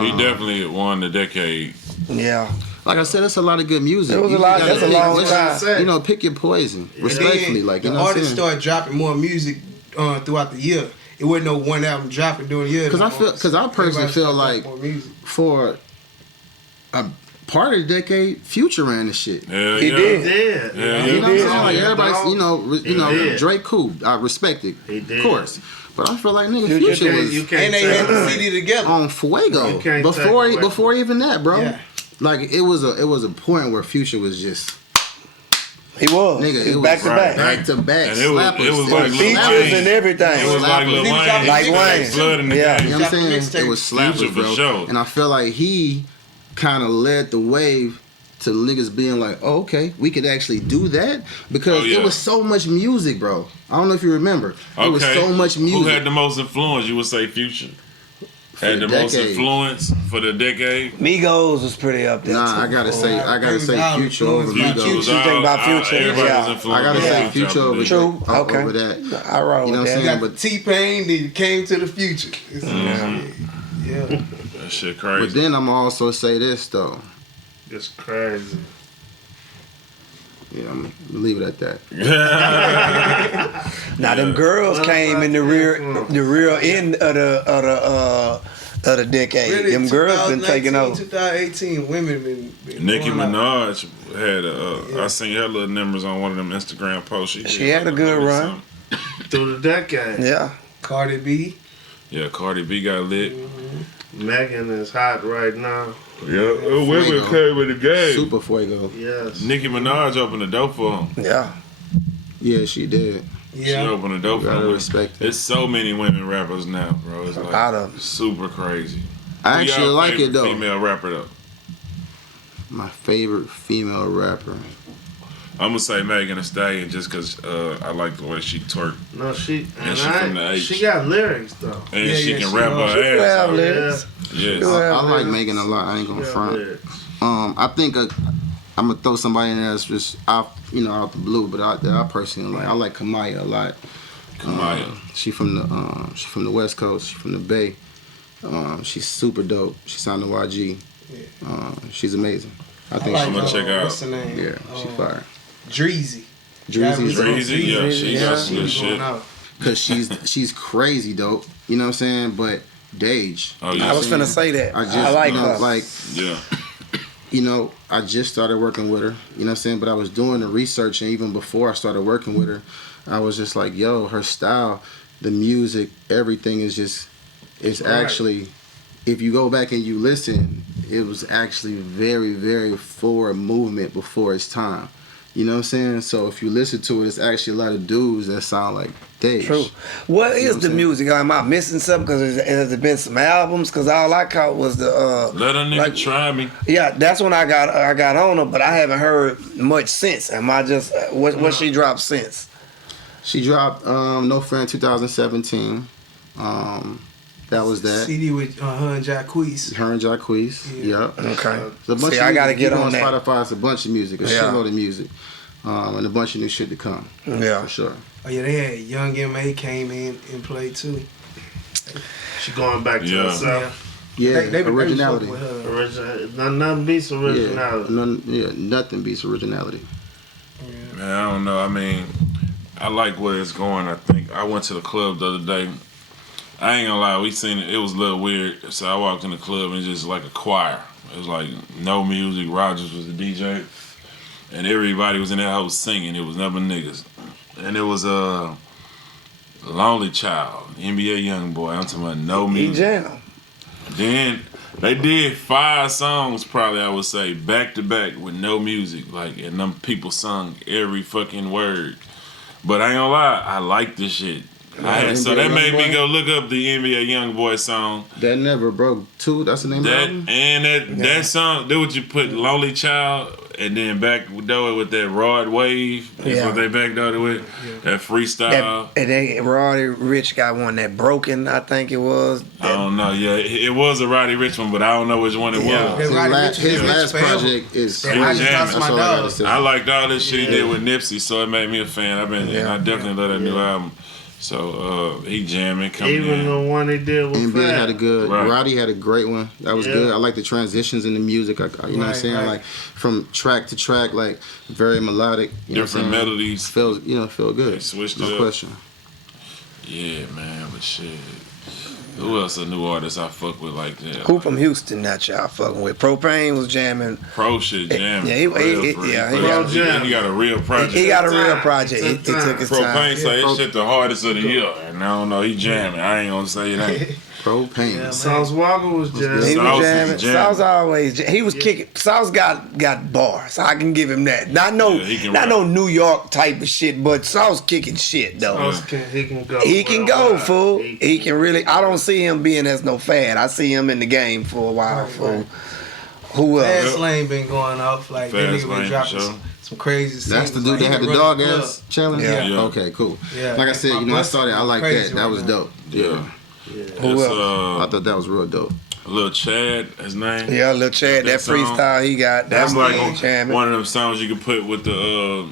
he definitely won the decade. Yeah. Like I said, it's a lot of good music. It was a You lot. gotta That's a pick long which- time. You know, pick your poison respectfully. Like you the know what I'm artists saying? started dropping more music throughout the year. It wasn't no one album dropping during the year. Because I personally feel like for a part of the decade, Future ran the shit. Hell He yeah. did. Yeah. Yeah, You know what I'm saying? Like Yeah. everybody's, you know, did. Drake cool. I respect it, He did. of course. But I feel like nigga, Future Future did. was You can't and they take had the away. CD together. on Fuego You can't before take away. before even that, bro. Yeah. Like it was a point where Future was just He was. nigga. He It was was back to back. back to back. And it was slappers. like Lil Features Wayne. and everything. It was like Lil He was dropping Wayne. Like Like Wayne. Flood in the Yeah. game. You know what I'm Dropping saying? It was Future slappers, for bro. sure. And I feel like he kind of led the wave to niggas being like, oh, okay, we could actually do that because Oh, yeah. it was so much music, bro. I don't know if you remember. It was so much music. Who had the most influence? You would say Future. For Had the the most decade. influence for the decade. Migos was pretty up there. Nah, too. I gotta say Future Future over was Migos. Future. You think about Future, Everybody yeah. was influenced I gotta by say Future Future after over that. True. Okay. over that. I roll You know with what I'm that. saying? Got But T-Pain, then came to the future. Yeah. That shit but crazy. then I'm also say this though. It's crazy. Yeah, I'm gonna leave it at that. Now them girls came in the rear end of the decade. Really, them girls been taking over. 2018, women been Nicki going out. Minaj had I seen her little numbers on one of them Instagram posts. She had a good run. Through the decade. Yeah. Cardi B. Yeah, Cardi B got lit. Megan is hot right now. Yeah, women came with the game. Super Fuego. Yes. Nicki Minaj opened the door for him. Yeah. Yeah, she did. She Yeah. opened the door for Gotta him. respect it. There's so many women rappers now, bro. It's like lot of 'em. super crazy. I Who actually y'all like it favorite though. Female rapper though. My favorite female rapper. I'm gonna say Megan Thee Stallion just cause I like the way she twerk No, she And she from the H. she got lyrics though. and Yeah, she yeah, can she rap does. her She ass have off. lyrics. Yes. Yeah. I like Megan a lot. I ain't gonna She got front. lyrics. I think I'm gonna throw somebody in there that's just out the blue, but I personally like. I like Kamaya a lot. Kamaya. She from the West Coast. She from the Bay. She's super dope. She signed to YG. She's amazing. I think I'm gonna check out. What's the name? yeah, she fire. Dreezy. Dreezy, Dreezy, yeah, she Yeah. got some good shit. cause she's crazy dope. You know what I'm saying? But Dage. Oh I yeah, was finna say that. I just I like her. like yeah. I just started working with her, you know what I'm saying? But I was doing the research, and even before I started working with her, I was just like, yo, her style, the music, everything is just, it's Right. actually, if you go back and you listen, it was actually very, very forward movement before its time. You know what I'm saying? So if you listen to it, it's actually a lot of dudes that sound like Dave. True. What know is what I'm the saying? music? Am I missing something? Because has there been some albums? Because all I caught was the Let a nigga like- try me. yeah. That's when I got on her, but I haven't heard much since. Am I just what she dropped since? She dropped No Friend 2017. That was that. CD with her and Jacquees. Her and Jacquees. Yeah. Yep. Okay. There's a bunch See, of I gotta music. get You go on that. Spotify, it's a bunch of music, a Yeah. shitload of music, and a bunch of new shit to come. Yeah. For sure. Oh yeah, they had Young M.A. came in and played too. She going back to Yeah. herself. Yeah, They originality. was fucking with her. Original. Nothing beats Yeah, originality. nothing beats originality. Man, I don't know. I mean, I like where it's going. I think I went to the club the other day. I ain't gonna lie, we seen it. It was a little weird. So I walked in the club and it's just like a choir. It was like no music. Rogers was the DJ, and everybody was in that house singing. It was nothing but niggas, and it was a Lonely Child, NBA young boy. I'm talking about no He music. jam. Then they did 5 songs, probably I would say, back to back with no music. Like, and them people sung every fucking word. But I ain't gonna lie, I like this shit. So that NBA made me Youngboy? go look up the NBA YoungBoy song. That Never Broke 2. That's the name of the That album? and that song. That what you put Lonely Child, and then backdoor it with that Rod Wave. That's Yeah. what they backdoored it with. That freestyle. And they Roddy Rich got one that Broken, I think it was. I don't know. Yeah, it was a Roddy Rich one, but I don't know which one it Yeah. was. His last project is Yeah, I just jamming. lost my That's all I gotta dog. say. I liked all this shit he did with Nipsey, so it made me a fan. And Yeah. I definitely love that new album. So he jamming, coming Even in. the one they did with NBA Fab. had a good. Right. Roddy had a great one. That was Yeah. good. I like the transitions in the music. You know what I'm Right, saying? right. Like from track to track, like very melodic. You Different know what I'm saying? melodies. Feel good. They switched no it up. question. Yeah, man, but shit. Who else a new artist I fuck with like that? Who from Houston that y'all fucking with? Propane was jamming. Pro shit jamming. Yeah, he got- he got a real project. He got a real time. project. He It took took his Propane time. say this shit the hardest of the year, and I don't know, he jamming. I ain't gonna say it ain't. Propane. Sauce Walker was just. He Sauce was is jamming. jamming. Sauce always. He was kicking. Sauce got bars. I can give him that. Not Yeah, he can rap. no New York type of shit, but Sauce kicking shit though. Sauce he can go. He can go, worldwide. fool. He He can really. I don't see him being as no fan. I see him in the game for a while, Right, fool. right. Who else? Fast Lane been going off like that Fast nigga Lane, been dropping sure. some crazy. That's the singles, dude like, that he had the been dog running the ass challenge? Yeah. Yeah. Okay, cool. Yeah. Like I said, My you know, I bus started. I is like crazy that. That right was now. dope. Yeah. Who It's else? I thought that was real dope. Lil Chad, his name. Yeah, Lil Chad, that song. freestyle he got. That's like jamming. one of them songs you can put with the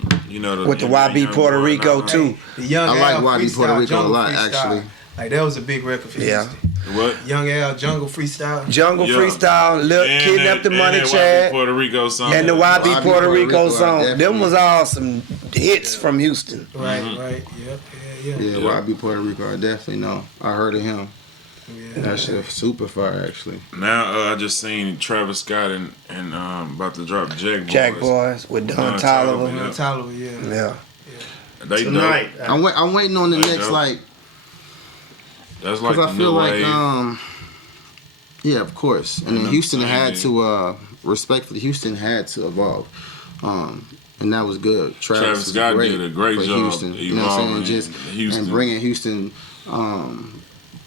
With the YB Puerto Rico too. The Young I like Al YB freestyle, Puerto Rico a Jungle lot, freestyle. actually. Like that was a big record for Yeah. Houston. What? Young Al Jungle freestyle. Jungle Yeah. freestyle, Lil And Kidnap the that- Money and that YB Chad, Puerto Rico song. and the YB Puerto Rico song. Them definitely. was all some hits from Houston. Right, right. Yep. Yeah. Yeah, YB Puerto Rico, I definitely know. I heard of him. That shit super fire, actually. Now I just seen Travis Scott and about to drop Jack Boys with Don Don Toliver. Toliver, Yeah. Tyler, yeah. Yeah. They Tonight. I'm waiting on the Like next, dope. like, That's like because the I feel new like, wave. yeah, of course. And then I'm Houston saying, had yeah. to, respectfully, Houston had to evolve. And that was good. Travis was Scott did a great for job Houston. You know what I'm evolving saying? Just Houston. and bringing Houston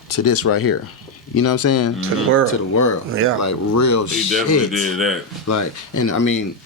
to this right here. You know what I'm saying? To the world. To the world. Yeah. Like real He shit. definitely did that. Like, and I mean,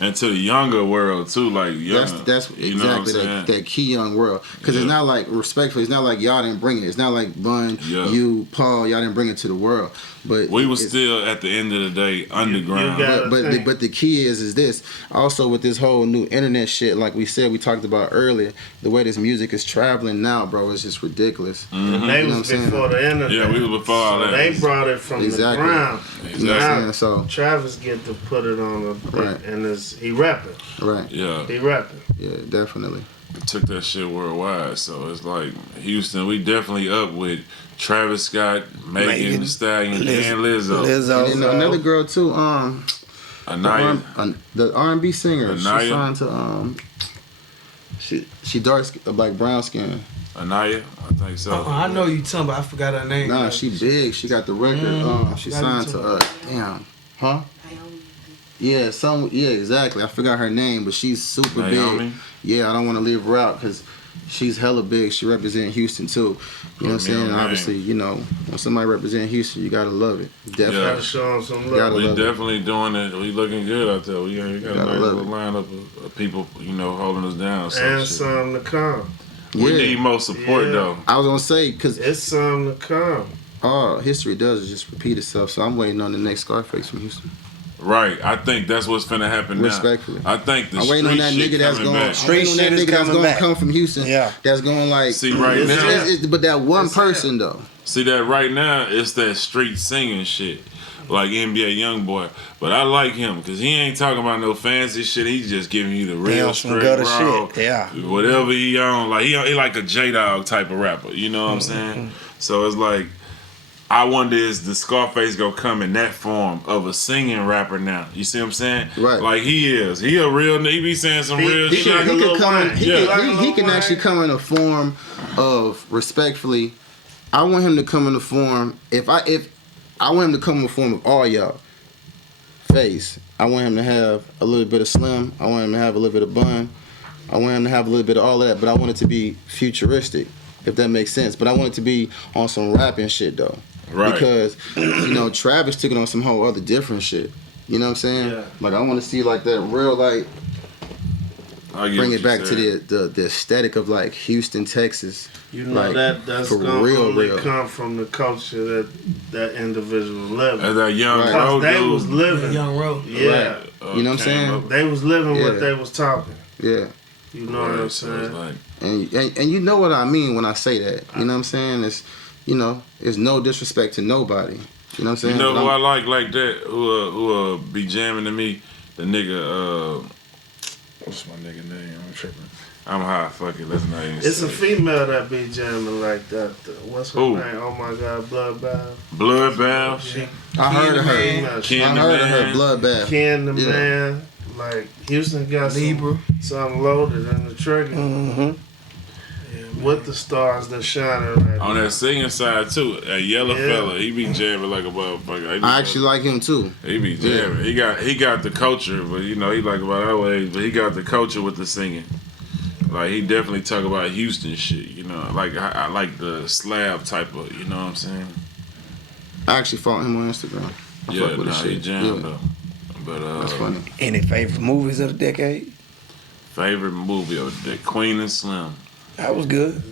And to the younger world too, like younger. that's you know what I'm exactly saying? that key young world. Because it's Yeah. not like, respectfully, it's not like y'all didn't bring it. It's not like Bun, Yeah. you, Paul, y'all didn't bring it to the world. But We was it's- still at the end of the day underground. you got- but the key is this. Also with this whole new internet shit, like we said, we talked about earlier, the way this music is traveling now, bro, is just ridiculous. They You know what I'm was saying? before the internet. Yeah, we was before all So that. they brought it from Exactly. the ground. You know what I'm Now, saying? So, Travis get to put it on the Right. and he rapping. right. Yeah, He rapping. Yeah, definitely. took that shit worldwide. So it's like Houston, we definitely up with Travis Scott, Megan Megan, Thee Stallion, Liz- and Lizzo. Lizzo. And then another girl too, Anaya. the R&B singer, she Anaya? signed to she dark like brown skin. Anaya, I think so. I know you talking about. I forgot her name. Nah, she big. She got the record. She forgot signed you to damn, huh? Yeah, yeah, exactly. I forgot her name, but she's super Naomi? big. Yeah, I don't want to leave her out because she's hella big. She represents Houston too. You know what I'm Put me on saying? name. Obviously, you know, when somebody represents Houston, you gotta love it. Definitely. Yeah. Gotta show him some Gotta love. We love it. definitely doing it. We looking good out there. We got a Gotta nice love little it. lineup of people, holding us down. So And shit. some to come. We Yeah. need more support Yeah. though. I was gonna say because It's some to come. all history does is just repeat itself. So I'm waiting on the next Scarface from Houston. Right. I think that's what's finna happen now. Respectfully. I think the I'm waiting on street that shit nigga that's coming going. back. Street shit is coming gonna back. come from Houston. Yeah. That's going like. See, right now- but that one It's person though. See that right now, it's that street singing shit, like NBA YoungBoy. But I like him because he ain't talking about no fancy shit. He's just giving you the real on some straight gutter raw, shit, yeah. Whatever he on, like he like a J Dog type of rapper. You know what I'm saying? So it's like, I wonder is the Scarface gonna come in that form of a singing rapper now? You see what I'm saying? Right. Like he is. He a real. He be saying some real he shit. like a He Lil could come. Wayne. He, Yeah. could- Like a he Lil can Wayne. actually come in a form of respectfully. I want him to come in the form. If I want him to come in the form of all y'all. Face. I want him to have a little bit of Slim. I want him to have a little bit of Bun. I want him to have a little bit of all of that, but I want it to be futuristic, if that makes sense. But I want it to be on some rapping shit though. Right. Because, Travis took it on some whole other different shit. You know what I'm saying? Yeah. Like I want to see like that real like I get bring what it back you to said. the aesthetic of like Houston, Texas. You know Like, that's for gonna real, only real. come from the culture that individual living. As that young Right. road They dude. was living. Young Roe. Yeah. You know what I'm saying? up. They was living Yeah. what they was talking. Yeah. You know what I'm Right, so it's saying? like, And you know what I mean when I say that. You know what I'm saying? It's it's no disrespect to nobody. You know what I'm saying? you know But who I'm- I like that? Who be jamming to me? The nigga. What's my nigga name? I'm tripping. I'm high. Fuck it. Let's not even. It's say a it. female that be jamming like that. What's her Who? name? Oh my God, Bloodbath. Bloodbath. She, I heard of her. female. Ken I the heard of her Man. bloodbath. Ken the Yeah. Man. Like Houston got Libra. some loaded in the trigger Mm-hmm. with the stars that shining right On now. that singing side too, that yellow Yeah. fella, he be jamming like a motherfucker. I actually like him too. He be jamming. He got the culture, but he like about our age, but he got the culture with the singing. Like he definitely talk about Houston shit, Like I like the slab type of, you know what I'm saying? I actually followed him on Instagram. I Yeah, fuck with his he shit. jammed Yeah. though. But That's funny. Any favorite movies of the decade? favorite movie of the Queen and Slim. That was good.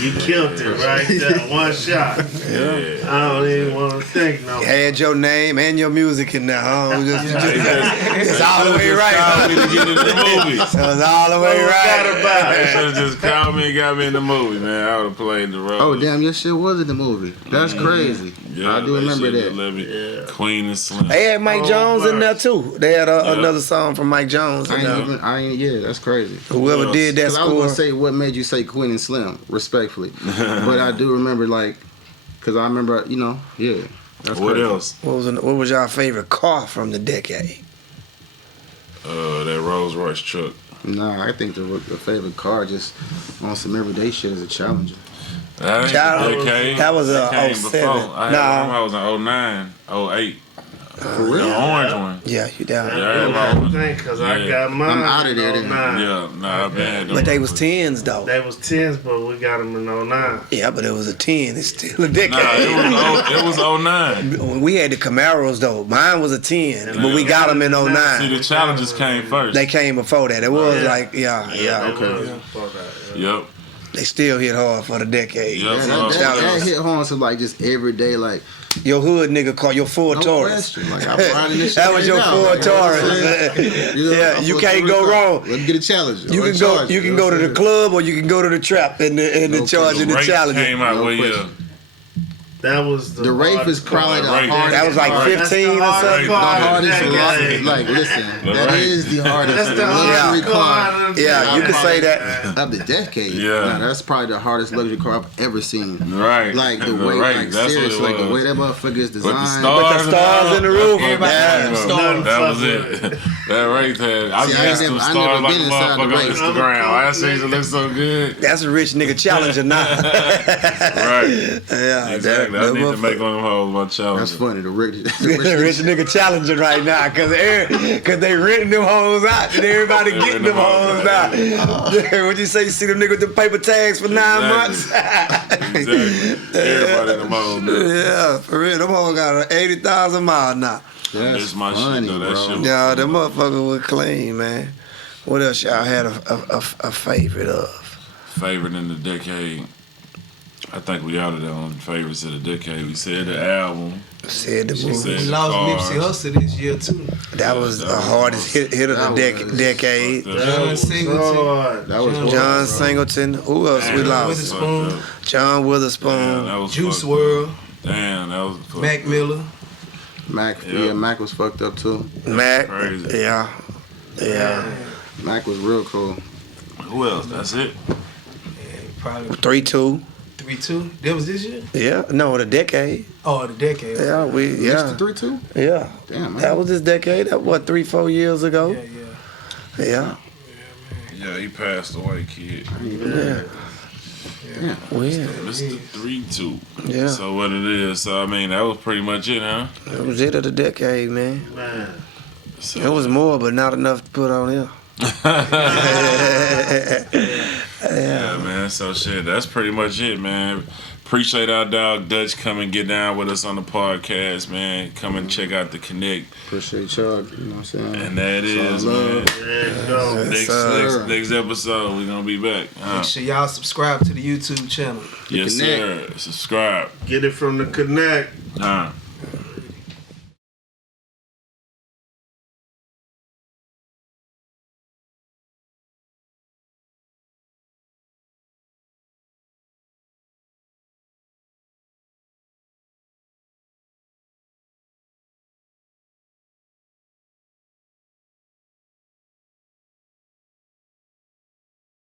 You killed it right there, one shot. Yeah. I don't even want to think no. You had your name and your music in there, huh? It's all the way right. Called me to get in the movie. It was all the way What was that right. about? They should have just called me and got me in the movie, man. I would have played the role. Oh damn, your shit was in the movie. That's crazy. Yeah, I do they remember shoulda that. let me- Yeah. Queen and Slim. They had Mike Oh, Jones in there verse. too. They had another song from Mike Jones in there. Yeah, that's crazy. Whoever did that Because I was gonna score. say what made you say Queen and Slim, respectfully. But I do remember because I remember, yeah. That's What crazy. else? What was your favorite car from the decade? That Rolls Royce truck. Nah, I think the favorite car just on some everyday shit is a Challenger. That ain't Child, the decade. that was That came 07. before. I had Nah. one I was in 09, 08. For The real? orange one. Yeah, you down. Yeah, I I don't was- think because I yeah. got mine. I'm outta in there then. 09. Yeah, nah, I've been. But they was tens though. They was 10s, but we got them in 09. Yeah, but it was a 10. It's still a decade. Nah, it was 09. When we had the Camaros though. Mine was a 10, but we got them in See, 09. the challenges came first. They came before that. It was Yeah. like, yeah. okay. Yep. They still hit hard for the decade. Yeah, That Challenger. hit home to like just everyday, like, Your hood nigga called your Ford no Taurus. question. Like, I'm riding this shit That was right your now. Ford Like, you know what I'm Taurus. saying? Yeah, I'm you fucking can't with go the car. wrong. Let's get a Challenger. You or can a go. Charger, You can know go what to I'm the saying? club, or you can go to the trap and the No charge and the Rafe Challenger. came out No what year? question. That was The Rafe is hardest probably the car. Rafe. hardest. That was like car. 15 or That's the something. The hardest hardest, car of the like, decade. listen, The that Rafe. is the hardest That's the luxury hardest car car of the Yeah, you decade. can say that. of the decade. Yeah. Nah, that's probably the hardest luxury car I've ever seen. Right. Like the The way, Rafe, like that's what serious, it like the was. way that motherfucker is With the designed. stars, With the stars in the roof. Everybody Yeah. had stars. That was Fuck it. with That Rafe had. I See, I missed ain't some never- I stars never like a been inside the motherfucker on Rafe. Instagram. I seen it look so good. That's a rich nigga Challenger now. Right. Yeah, Exactly. I need to make one of them hoes my challenge. That's funny. The rich, rich nigga Challenger right now, cause they renting them hoes out, and everybody They getting renting them hoes out. What'd you say? You see them nigga with the paper tags for 9 months? Exactly. Everybody in the mall now. Yeah, for real. Them hoes got 80,000 miles now. That's Miss my funny, shit though. That bro. shit was Yeah, them motherfuckers was clean, man. What else y'all had a favorite of? favorite in the decade. I think we out of there on favorites of the decade. We said the album. Said the She movie. said We the lost cars. Nipsey Hussle this year too. That was the hardest hit of the That was- decade. John was Singleton. hard. That was John Singleton. Who else we Damn, lost? Witherspoon. John Damn, Witherspoon. that was Juice fucked WRLD. up. Damn, that was fucked Mac up. Miller. Mac. Yeah. Yeah, Mac was fucked up too. Mac. Crazy. Yeah. Yeah. Mac was real cool. Who else? That's it. Probably 3-2. 3-2. That was this year? Yeah. No, the decade. Oh, the decade. Yeah, Mr. 3-2. Yeah. Damn, man. That was this decade. That what, 3-4 years ago? Yeah, yeah. Yeah. Yeah, he passed away, kid. Yeah. Yeah. Weird. Mr. 3-2. Yeah. So what it is? So I mean, that was pretty much it, huh? That was it of the decade, man. Man. So, It was more, but not enough to put on here. yeah, man. So shit, that's pretty much it, man. Appreciate our dog Dutch coming get down with us on the podcast, man. Come and check out the Connect. Appreciate y'all. You know what I'm saying? And that It's is, all man. love. Next episode, we're gonna be back. Make sure y'all subscribe to the YouTube channel. Yes, Connect. sir. Subscribe. Get it from the Connect.